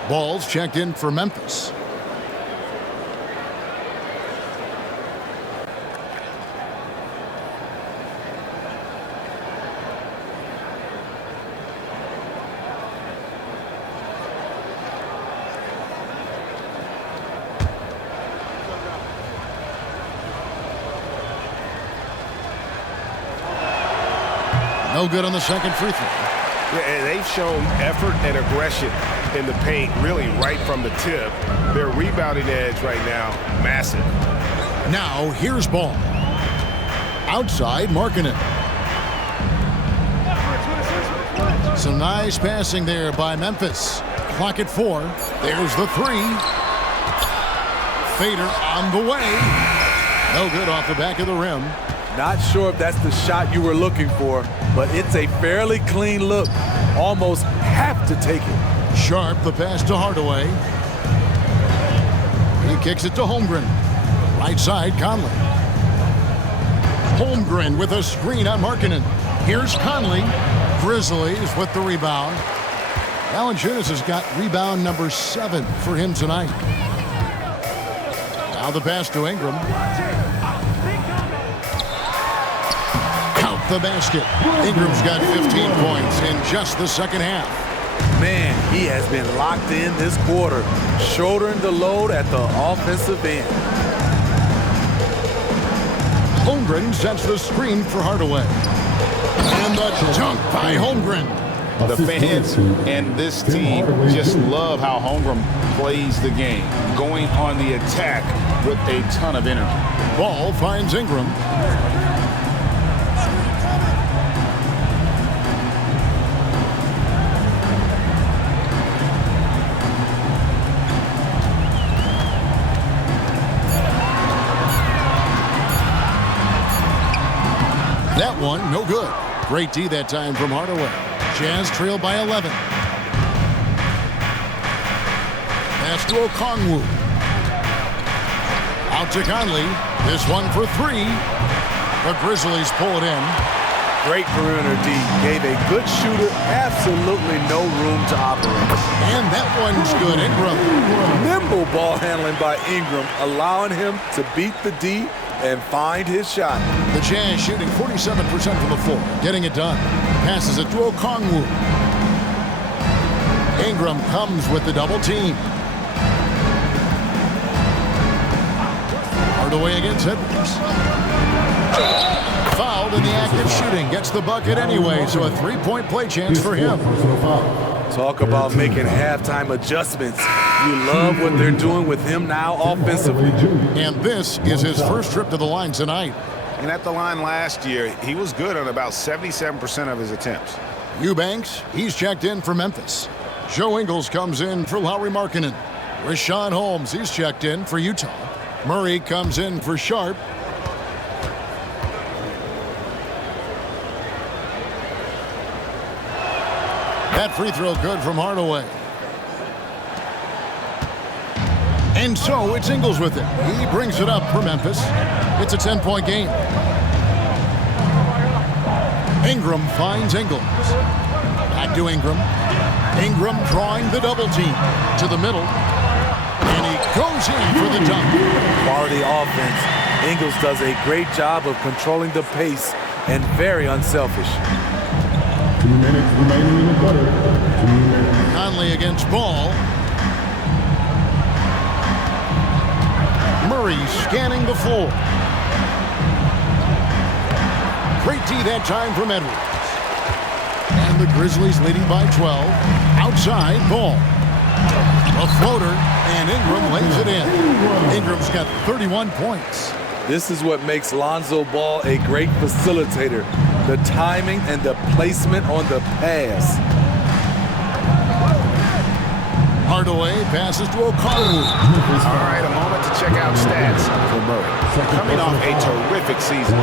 Ball's checked in for Memphis. No good on the second free throw. And they've shown effort and aggression in the paint, really right from the tip. Their rebounding edge right now, massive. Now, here's Ball. Outside, Markkanen. Some nice passing there by Memphis. Clock at 4. There's the 3. Fader on the way. No good off the back of the rim. Not sure if that's the shot you were looking for, but it's a fairly clean look. Almost have to take it. Sharp, the pass to Hardaway. He kicks it to Holmgren. Right side, Conley. Holmgren with a screen on Markkanen. Here's Conley. Grizzlies with the rebound. Valanciunas has got rebound number 7 for him tonight. Now the pass to Ingram. The basket. Ingram's got 15 points in just the second half. Man, he has been locked in this quarter, shouldering the load at the offensive end. Holmgren sets the screen for Hardaway. And the dunk by Holmgren. The fans and this team just love how Holmgren plays the game, going on the attack with a ton of energy. Ball finds Ingram. That one, no good. Great D that time from Hardaway. Jazz trail by 11. Pass to Okongwu. Out to Conley. This one for 3. The Grizzlies pull it in. Great perimeter D. Gave a good shooter absolutely no room to operate. And that one's good. Ingram. Nimble ball handling by Ingram, allowing him to beat the D and find his shot. The Jazz shooting 47% from the floor, getting it done. Passes it to Okongwu. Ingram comes with the double team. Hardaway against Edwards. Fouled in the act of shooting. Gets the bucket anyway, so a three-point play chance for him. Talk about making halftime adjustments. You love what they're doing with him now offensively. And this is his first trip to the line tonight. And at the line last year, he was good on about 77% of his attempts. Eubanks, he's checked in for Memphis. Joe Ingles comes in for Lauri Markkanen. Rashawn Holmes, he's checked in for Utah. Murray comes in for Sharp. That free throw good from Hardaway. And so it's Ingles with it. He brings it up for Memphis. It's a 10-point game. Ingram finds Ingles. Back to Ingram. Ingram drawing the double team to the middle. And he goes in for the dunk. Quality offense. Ingles does a great job of controlling the pace and very unselfish. 2 minutes remaining in the quarter. 2 minutes. Conley against Ball. Murray scanning the floor. Great D that time from Edwards. And the Grizzlies leading by 12. Outside, Ball. A floater, and Ingram lays it in. Ingram's got 31 points. This is what makes Lonzo Ball a great facilitator. The timing and the placement on the pass. Hardaway passes to O'Connell. All right, a moment to check out stats for Murray. Coming off a terrific season.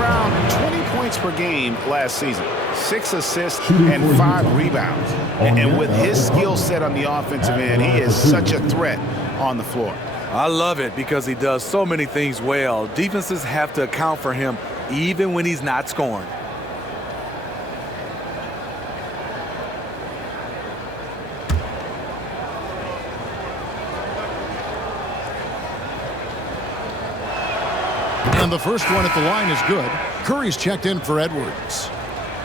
Around 20 points per game last season. 6 assists and 5 rebounds. And with his skill set on the offensive end, he is such a threat on the floor. I love it because he does so many things well. Defenses have to account for him even when he's not scoring. And the first one at the line is good. Curry's checked in for Edwards.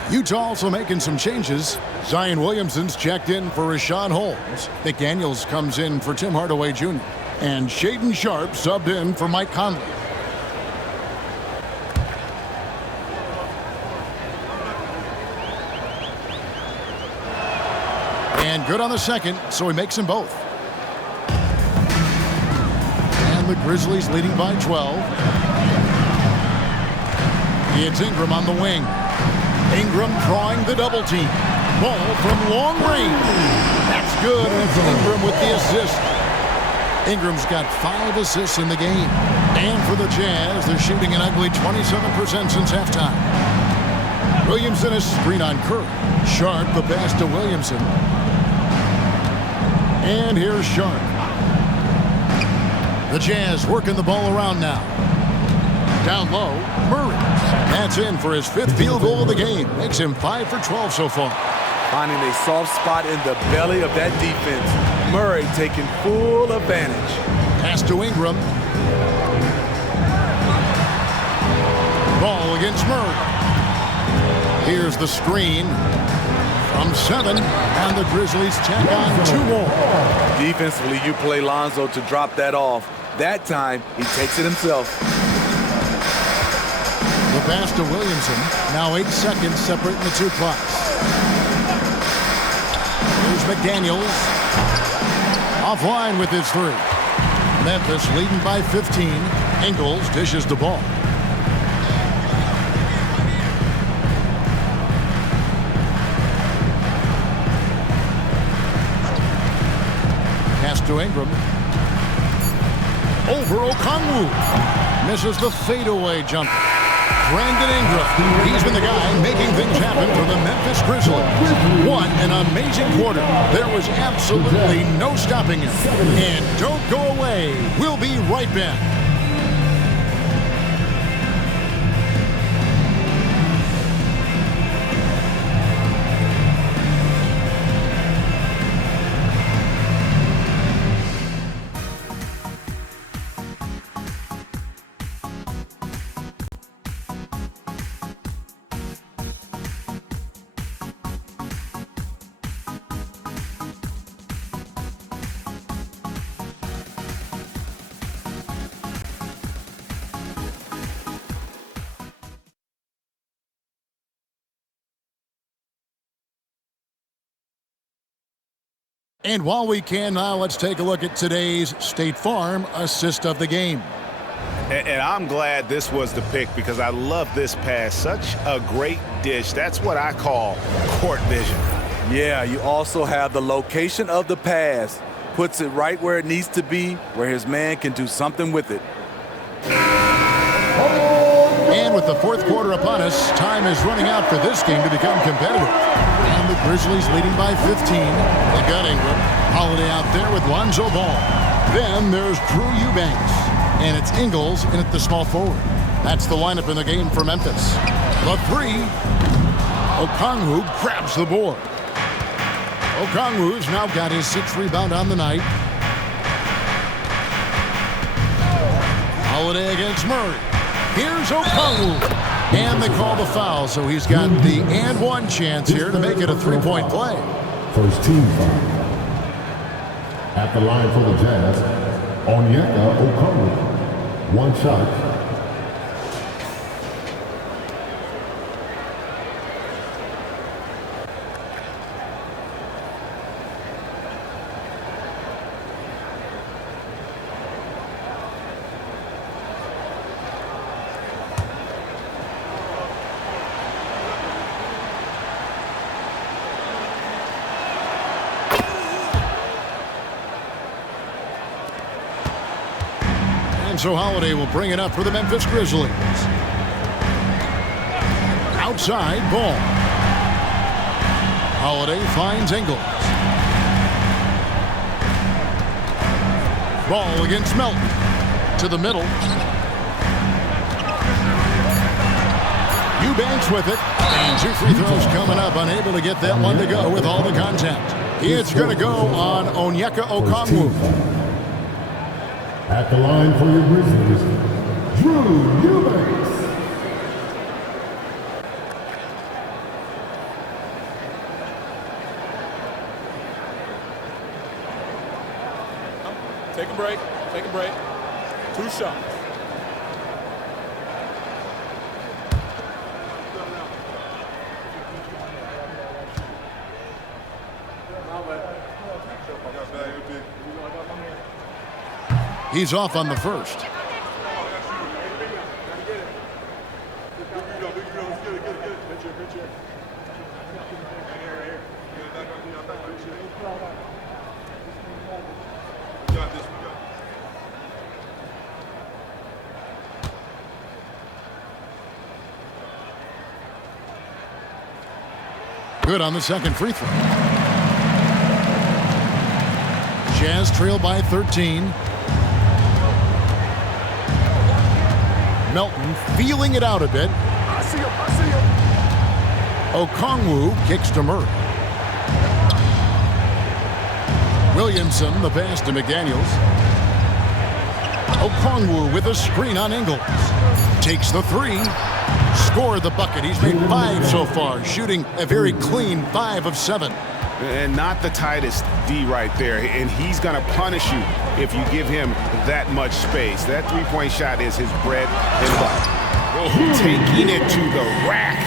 Utah also making some changes. Zion Williamson's checked in for Rashawn Holmes. McDaniels comes in for Tim Hardaway Jr. And Shaedon Sharpe subbed in for Mike Conley. And good on the second, so he makes them both. And the Grizzlies leading by 12. It's Ingram on the wing. Ingram drawing the double team. Ball from long range. That's good, and it's Ingram with the assist. Ingram's got 5 assists in the game. And for the Jazz, they're shooting an ugly 27% since halftime. Williamson is screen on Curry. Sharp the pass to Williamson. And here's Sharp. The Jazz working the ball around now. Down low, Murray. That's in for his 5th field goal of the game. Makes him 5 for 12 so far. Finding a soft spot in the belly of that defense. Murray taking full advantage. Pass to Ingram. Ball against Murray. Here's the screen from 7, and the Grizzlies tack on 2 more. Defensively, you play Lonzo to drop that off. That time, he takes it himself. The pass to Williamson. Now 8 seconds separating the 2 clocks. Here's McDaniels. Offline with his 3. Memphis leading by 15. Ingles dishes the ball. Pass to Ingram. Over Okongwu. Misses the fadeaway jumper. Brandon Ingram. He's been the guy making things happen for the Memphis Grizzlies. What an amazing quarter. There was absolutely no stopping him. And don't go away. We'll be right back. And while we can now, let's take a look at today's State Farm assist of the game. And I'm glad this was the pick because I love this pass. Such a great dish. That's what I call court vision. Yeah, you also have the location of the pass. Puts it right where it needs to be, where his man can do something with it. And with the fourth quarter upon us, time is running out for this game to become competitive. And the Grizzlies leading by 15. They've got Ingram. Holiday out there with Lonzo Ball. Then there's Drew Eubanks. And it's Ingles in at the small forward. That's the lineup in the game for Memphis. The three. Okongwu grabs the board. Okongwu's now got his 6th rebound on the night. Holiday against Murray. Here's Okongwu. And they call the foul, so he's got the and one chance here to make it a three-point play. First team foul. At the line for the Jazz, Onyeka Okongwu. One shot. And so Holiday will bring it up for the Memphis Grizzlies. Outside ball. Holiday finds Ingles. Ball against Melton. To the middle. Eubanks with it. And 2 free throws coming up. Unable to get that one to go with all the contact. It's going to go on Onyeka Okongwu. At the line for your Grizzlies, Drew Eubanks. Take a break. Take a break. 2 shots. He's off on the first. Good on the second free throw. Jazz trail by 13. Melton feeling it out a bit. I see him. Okongwu kicks to Murray. Williamson, the pass to McDaniels. Okongwu with a screen on Ingles. Takes the three. Scored the bucket. He's made 5 so far, shooting a very clean 5 of 7. And not the tightest D right there. And he's going to punish you if you give him that much space. That three-point shot is his bread and butter. Taking it to the rack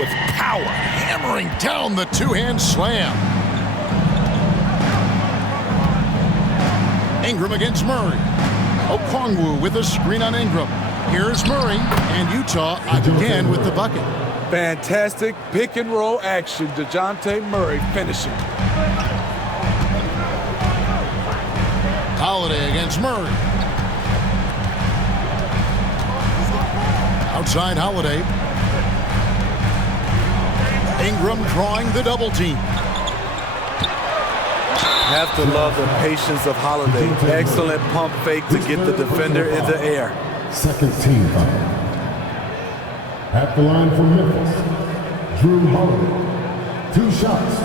with power. Hammering down the two-hand slam. Ingram against Murray. Okongwu with a screen on Ingram. Here's Murray, and Utah again with the bucket. Fantastic pick-and-roll action. DeJounte Murray finishing. Holiday against Murray. Outside Holiday. Ingram drawing the double team. Have to love the patience of Holiday. Excellent pump fake to get the defender in the air. Second team foul. At the line for Memphis, Drew Holiday. 2 shots.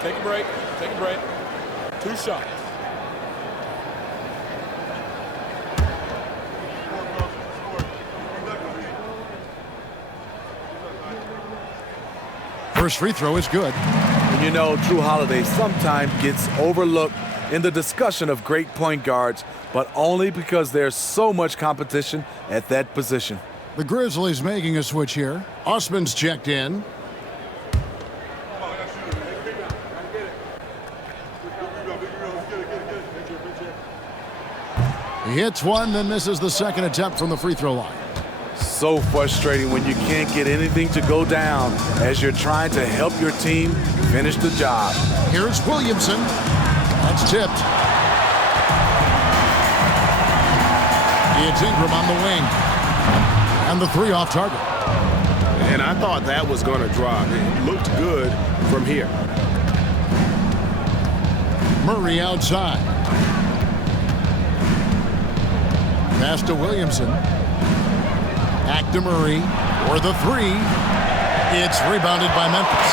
Take a break. Take a break. 2 shots. First free throw is good. And you know, Drew Holiday sometimes gets overlooked in the discussion of great point guards, but only because there's so much competition at that position. The Grizzlies making a switch here. Osman's checked in. He hits one, then misses the second attempt from the free throw line. So frustrating when you can't get anything to go down as you're trying to help your team finish the job. Here's Williamson. That's tipped. It's Ingram on the wing. And the three off target. And I thought that was going to drop. It looked good from here. Murray outside. Pass to Williamson. Back to Murray for the three. It's rebounded by Memphis.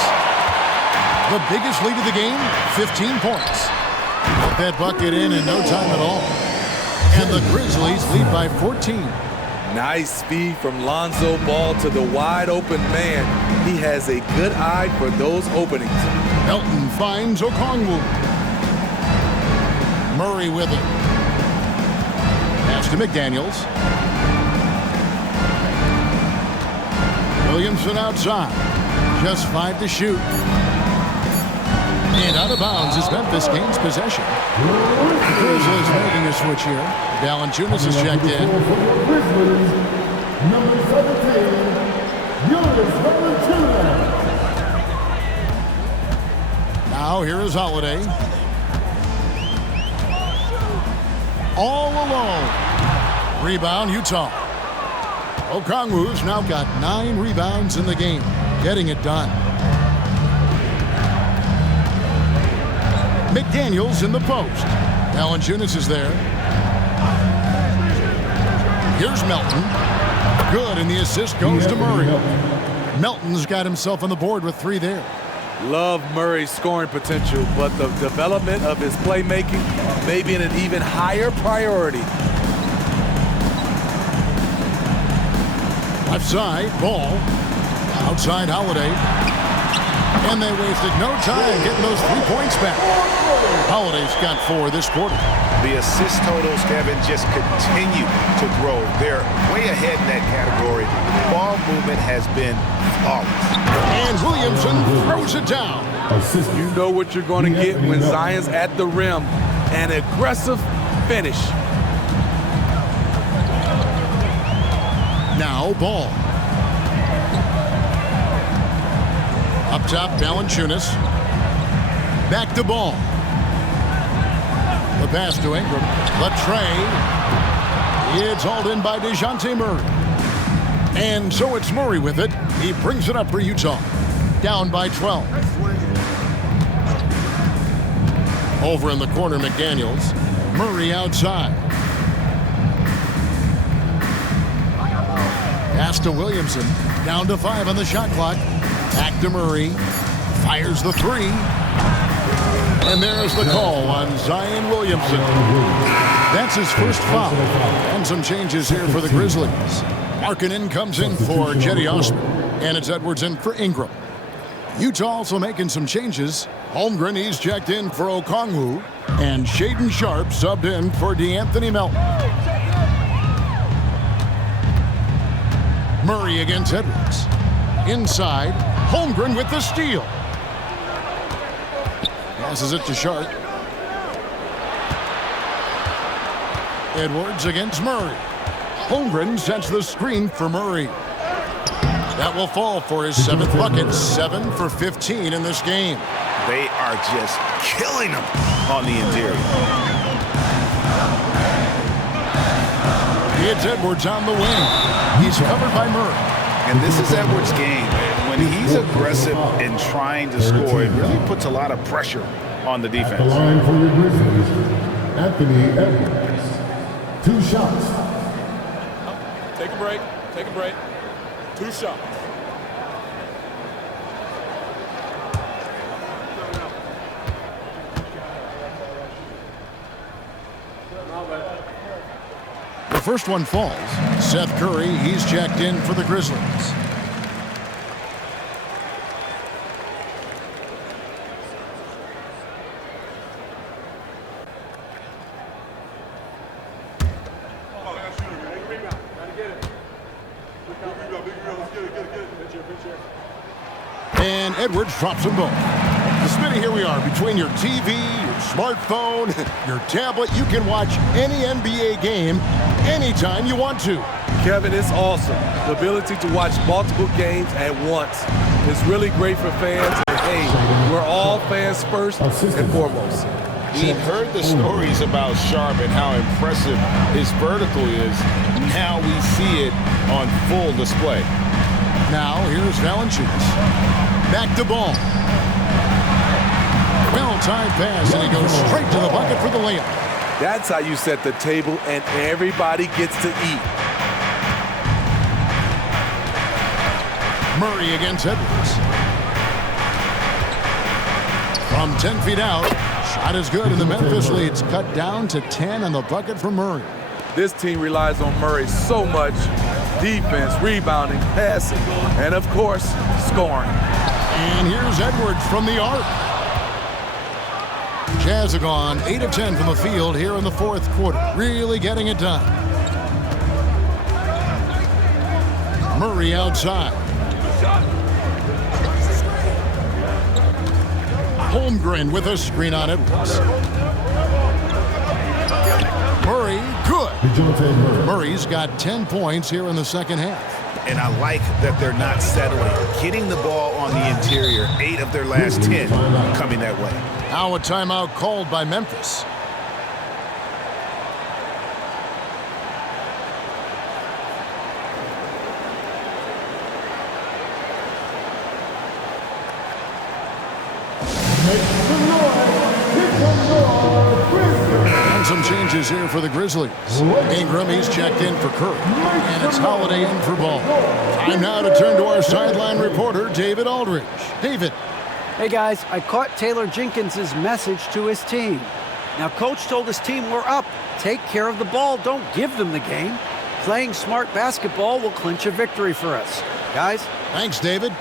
The biggest lead of the game, 15 points. Put that bucket in no time at all. And the Grizzlies lead by 14. Nice speed from Lonzo Ball to the wide open man. He has a good eye for those openings. Melton finds Okongwu. Murray with it. Pass to McDaniels. Williamson outside. Just 5 to shoot. And out of bounds as Memphis gains possession. The Grizzlies making a switch here. Valanciunas is checked in. Number 17, Valanciunas. Now here is Holiday. All alone. Rebound, Utah. Okongwu's now got 9 rebounds in the game. Getting it done. McDaniels in the post. Valanciunas is there. Here's Melton. Good, and the assist goes to Murray. Melton's got himself on the board with 3 there. Love Murray's scoring potential, but the development of his playmaking may be an even higher priority. Left side, Ball. Outside Holiday. And they wasted no time getting those 3 points back. Holiday's got 4 this quarter. The assist totals, Kevin, just continue to grow. They're way ahead in that category. Ball movement has been flawless. And Williamson throws it down. You know what you're going to get when Zion's at the rim. An aggressive finish. Now Ball. Up top, Valanciunas. Back to Ball. The pass to Ingram. The tray. It's hauled in by DeJounte Murray. And so it's Murray with it. He brings it up for Utah. Down by 12. Over in the corner, McDaniels. Murray outside. Pass to Williamson. Down to 5 on the shot clock. Back to Murray. Fires the 3. And there's the call on Zion Williamson. That's his first foul. And some changes here for the Grizzlies. Markkanen comes in for Jetty Osman. And it's Edwards in for Ingram. Utah also making some changes. Holmgren, he's checked in for Okongwu. And Shaedon Sharpe subbed in for DeAnthony Melton. Murray against Edwards. Inside, Holmgren with the steal. Passes it to Sharpe. Edwards against Murray. Holmgren sets the screen for Murray. That will fall for his 7th bucket. 7 for 15 in this game. They are just killing them on the interior. It's Edwards on the wing. He's covered by Murray. And this is Edwards' game. When he's aggressive in trying to score, it really puts a lot of pressure on the defense. At the line for your Grizzlies, Anthony Edwards. 2 shots. Take a break. Take a break. 2 shots. The first one falls. Seth Curry, he's checked in for the Grizzlies. And Edwards drops them both. Smitty, here we are. Between your TV, your smartphone, your tablet, you can watch any NBA game anytime you want to. Kevin, it's awesome. The ability to watch multiple games at once is really great for fans. And hey, we're all fans first and foremost. We've heard the stories about Sharp and how impressive his vertical is. Now we see it on full display. Now here's Valanciunas. Back to ball. Well-timed pass, and he goes straight to the bucket for the layup. That's how you set the table, and everybody gets to eat. Murray against Edwards. From 10 feet out, shot is good, and the Memphis lead's cut down to 10 on the bucket for Murray. This team relies on Murray so much. Defense, rebounding, passing, and of course, scoring. And here's Edwards from the arc. Jazz are gone 8 of 10 from the field here in the fourth quarter. Really getting it done. Murray outside. Holmgren with a screen on Edwards. Murray, good. Murray's got 10 points here in the second half. And I like that they're not settling. Getting the ball on the interior, 8 of their last 10 coming that way. Now a timeout called by Memphis. And some changes here for the Grizzlies. Ingram, he's checked in for Kirk. And it's Holiday in for Ball. Time now to turn to our sideline reporter, David Aldridge. David. Hey guys, I caught Taylor Jenkins' message to his team. Now coach told his team we're up. Take care of the ball, don't give them the game. Playing smart basketball will clinch a victory for us. Guys? Thanks, David.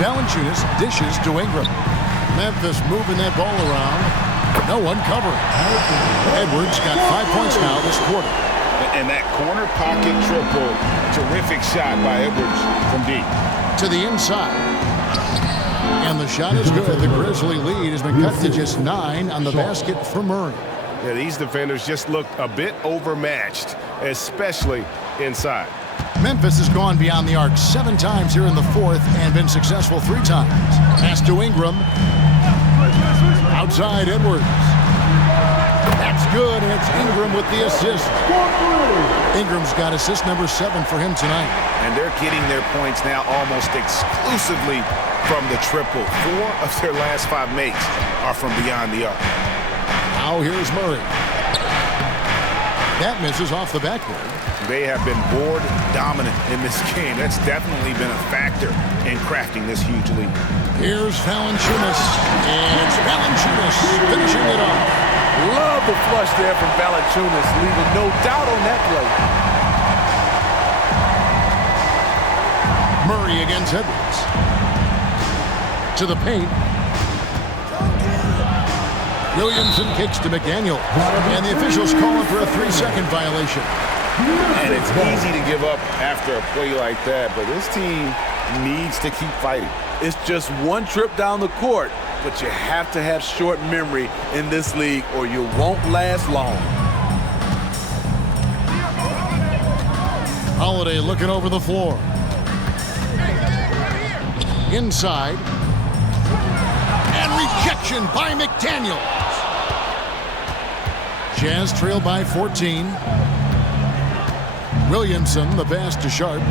Valanciunas dishes to Ingram. Memphis moving that ball around. No one covering. Edwards got 5 points now this quarter. And that corner pocket triple, terrific shot by Edwards from deep. To the inside. And the shot is good. The Grizzly lead has been cut to just 9 on the basket for Murray. Yeah, these defenders just looked a bit overmatched, especially inside. Memphis has gone beyond the arc 7 times here in the fourth and been successful 3 times. Pass to Ingram. Outside Edwards. That's good, and it's Ingram with the assist. Ingram's got assist number 7 for him tonight. And they're getting their points now almost exclusively from the triple. 4 of their last 5 makes are from beyond the arc. Now here's Murray. That misses off the backboard. They have been board dominant in this game. That's definitely been a factor in crafting this huge lead. Here's Valanciunas. And it's Valanciunas finishing it off. Love the flush there from Valanciunas, leaving no doubt on that play. Murray against Edwards. To the paint. Williamson kicks to McDaniel. And the officials calling for a 3-second violation. And it's easy to give up after a play like that, but this team needs to keep fighting. It's just one trip down the court, but you have to have short memory in this league or you won't last long. Holiday looking over the floor. Inside. And rejection by McDaniels. Jazz trail by 14. Williamson, the pass to Sharp.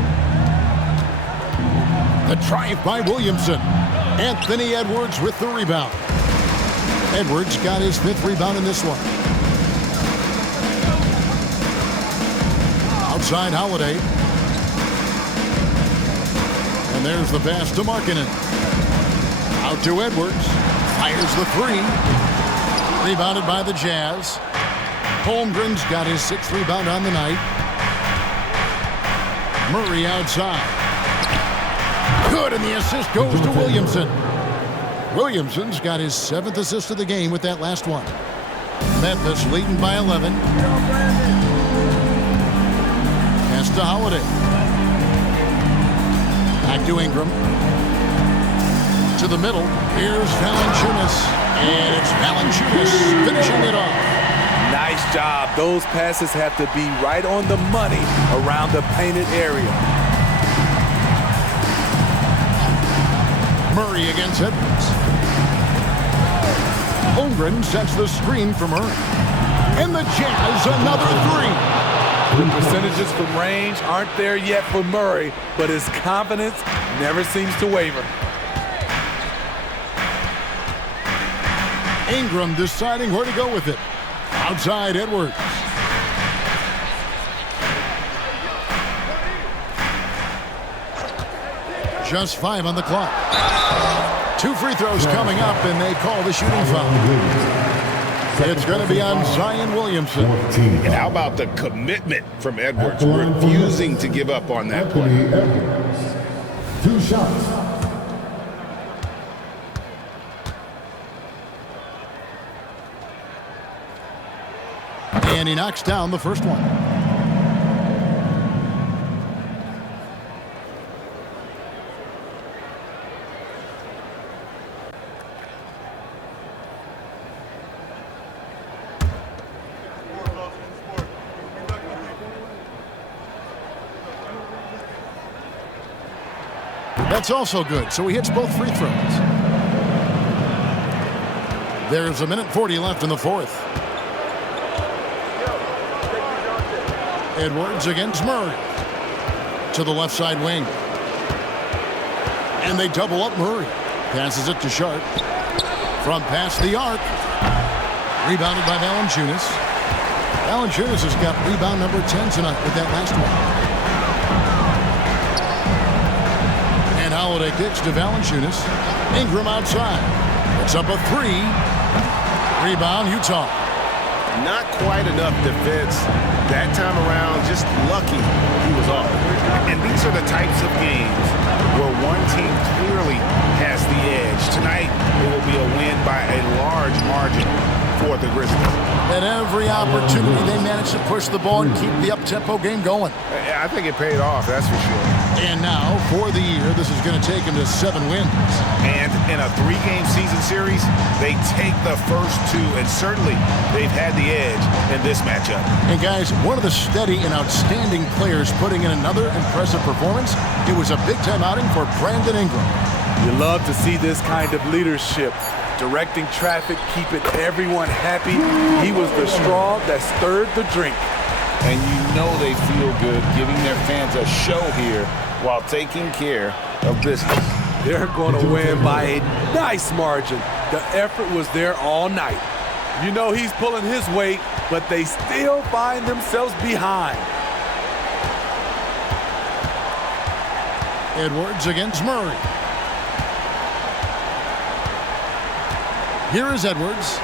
The drive by Williamson. Anthony Edwards with the rebound. Edwards got his 5th rebound in this one. Outside Holiday. And there's the pass to Markkanen. Out to Edwards. Fires the 3. Rebounded by the Jazz. Holmgren's got his 6th rebound on the night. Murray outside. Good, and the assist goes to Williamson. Williamson's got his 7th assist of the game with that last one. Memphis leading by 11. Pass to Holiday. Back to Ingram. To the middle. Here's Valanciunas. And it's Valanciunas finishing it off. Nice job. Those passes have to be right on the money around the painted area. Murray against Edwards. Holmgren sets the screen for Murray. And the Jazz, another three. The percentages from range aren't there yet for Murray, but his confidence never seems to waver. Ingram deciding where to go with it. Outside Edwards. Just 5 on the clock. 2 free throws coming up, and they call the shooting foul. It's going to be on Zion Williamson. And how about the commitment from Edwards, refusing to give up on that play? 2 shots. And he knocks down the first one. That's also good, so he hits both free throws. There's 1:40 left in the fourth. Edwards against Murray. To the left side wing. And they double up Murray. Passes it to Sharp. From past the arc. Rebounded by Valanciunas. Valanciunas has got rebound number 10 tonight with that last one. And Holiday kicks to Valanciunas. Ingram outside. Puts up a 3. Rebound, Utah. Not quite enough defense that time around. Just lucky he was off. And these are the types of games where one team clearly has the edge. Tonight, it will be a win by a large margin for the Grizzlies. At every opportunity, they managed to push the ball and keep the up-tempo game going. I think it paid off, that's for sure. And now, for the year, this is going to take him to 7 wins. And in a 3-game season series, they take the first 2, and certainly they've had the edge in this matchup. And guys, one of the steady and outstanding players putting in another impressive performance, it was a big-time outing for Brandon Ingram. You love to see this kind of leadership. Directing traffic, keeping everyone happy. He was the straw that stirred the drink. And you know they feel good giving their fans a show here while taking care of business. They're going to win by a nice margin. The effort was there all night. You know he's pulling his weight, but they still find themselves behind. Edwards against Murray. Here is Edwards.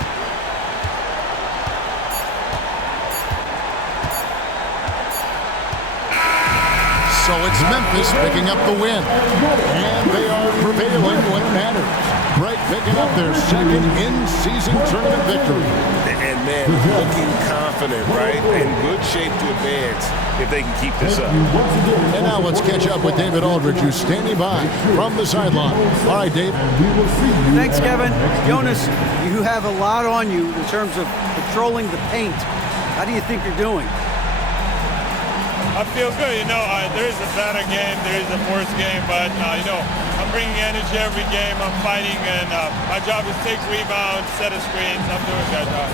So it's Memphis picking up the win. And they are prevailing when it matters. Greg picking up their second in-season tournament victory. And man, looking confident, right? In good shape to advance if they can keep this up. And now let's catch up with David Aldridge, who's standing by from the sideline. All right, Dave. Thanks, Kevin. Jonas, you have a lot on you in terms of patrolling the paint. How do you think you're doing? I feel good. You know, there is a better game, there is a worse game, but, you know, I'm bringing energy every game. I'm fighting, and my job is take rebounds, set of screens. I'm doing that job.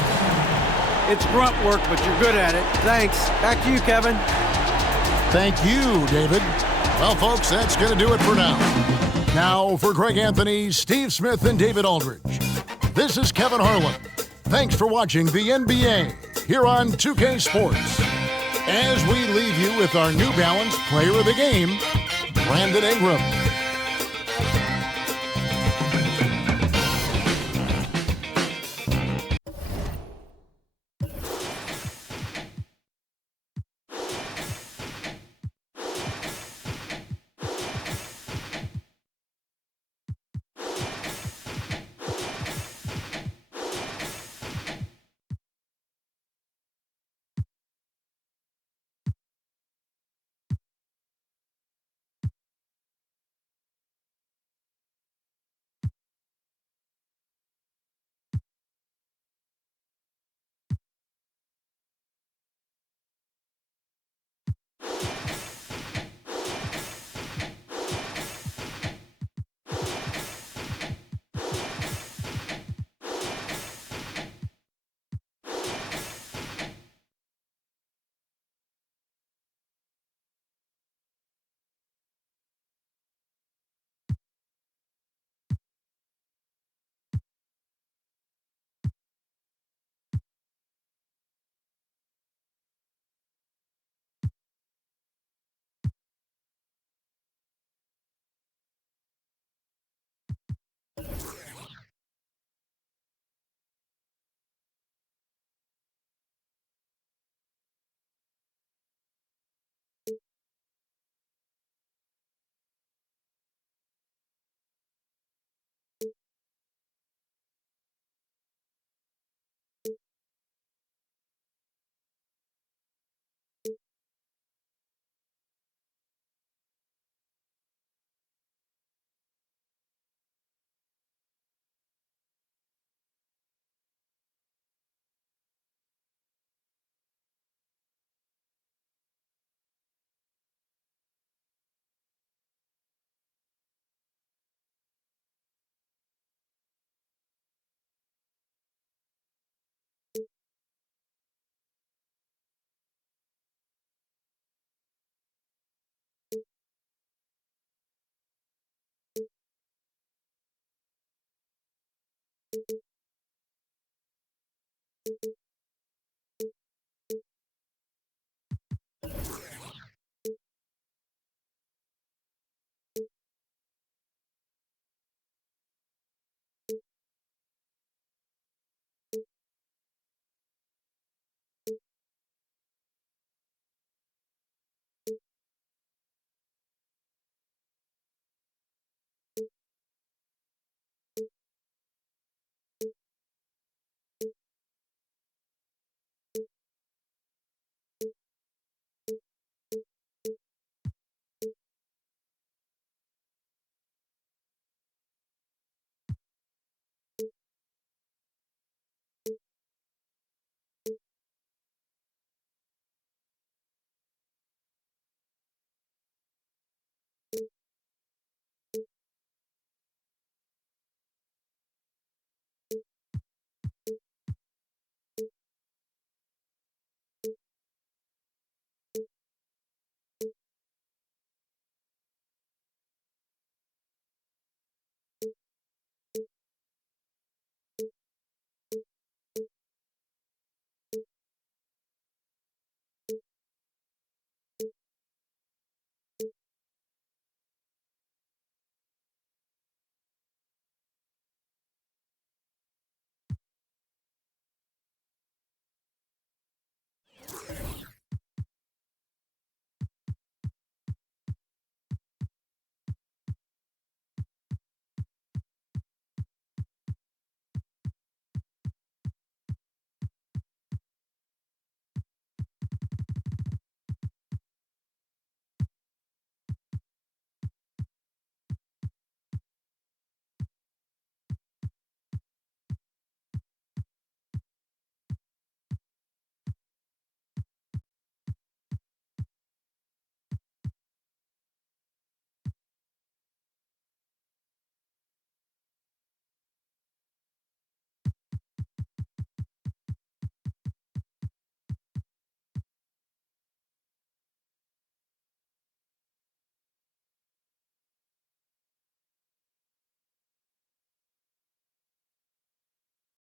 It's grunt work, but you're good at it. Thanks. Back to you, Kevin. Thank you, David. Well, folks, that's going to do it for now. Now, for Greg Anthony, Steve Smith, and David Aldridge, this is Kevin Harlan. Thanks for watching the NBA here on 2K Sports. As we leave you with our New Balance Player of the Game, Brandon Ingram.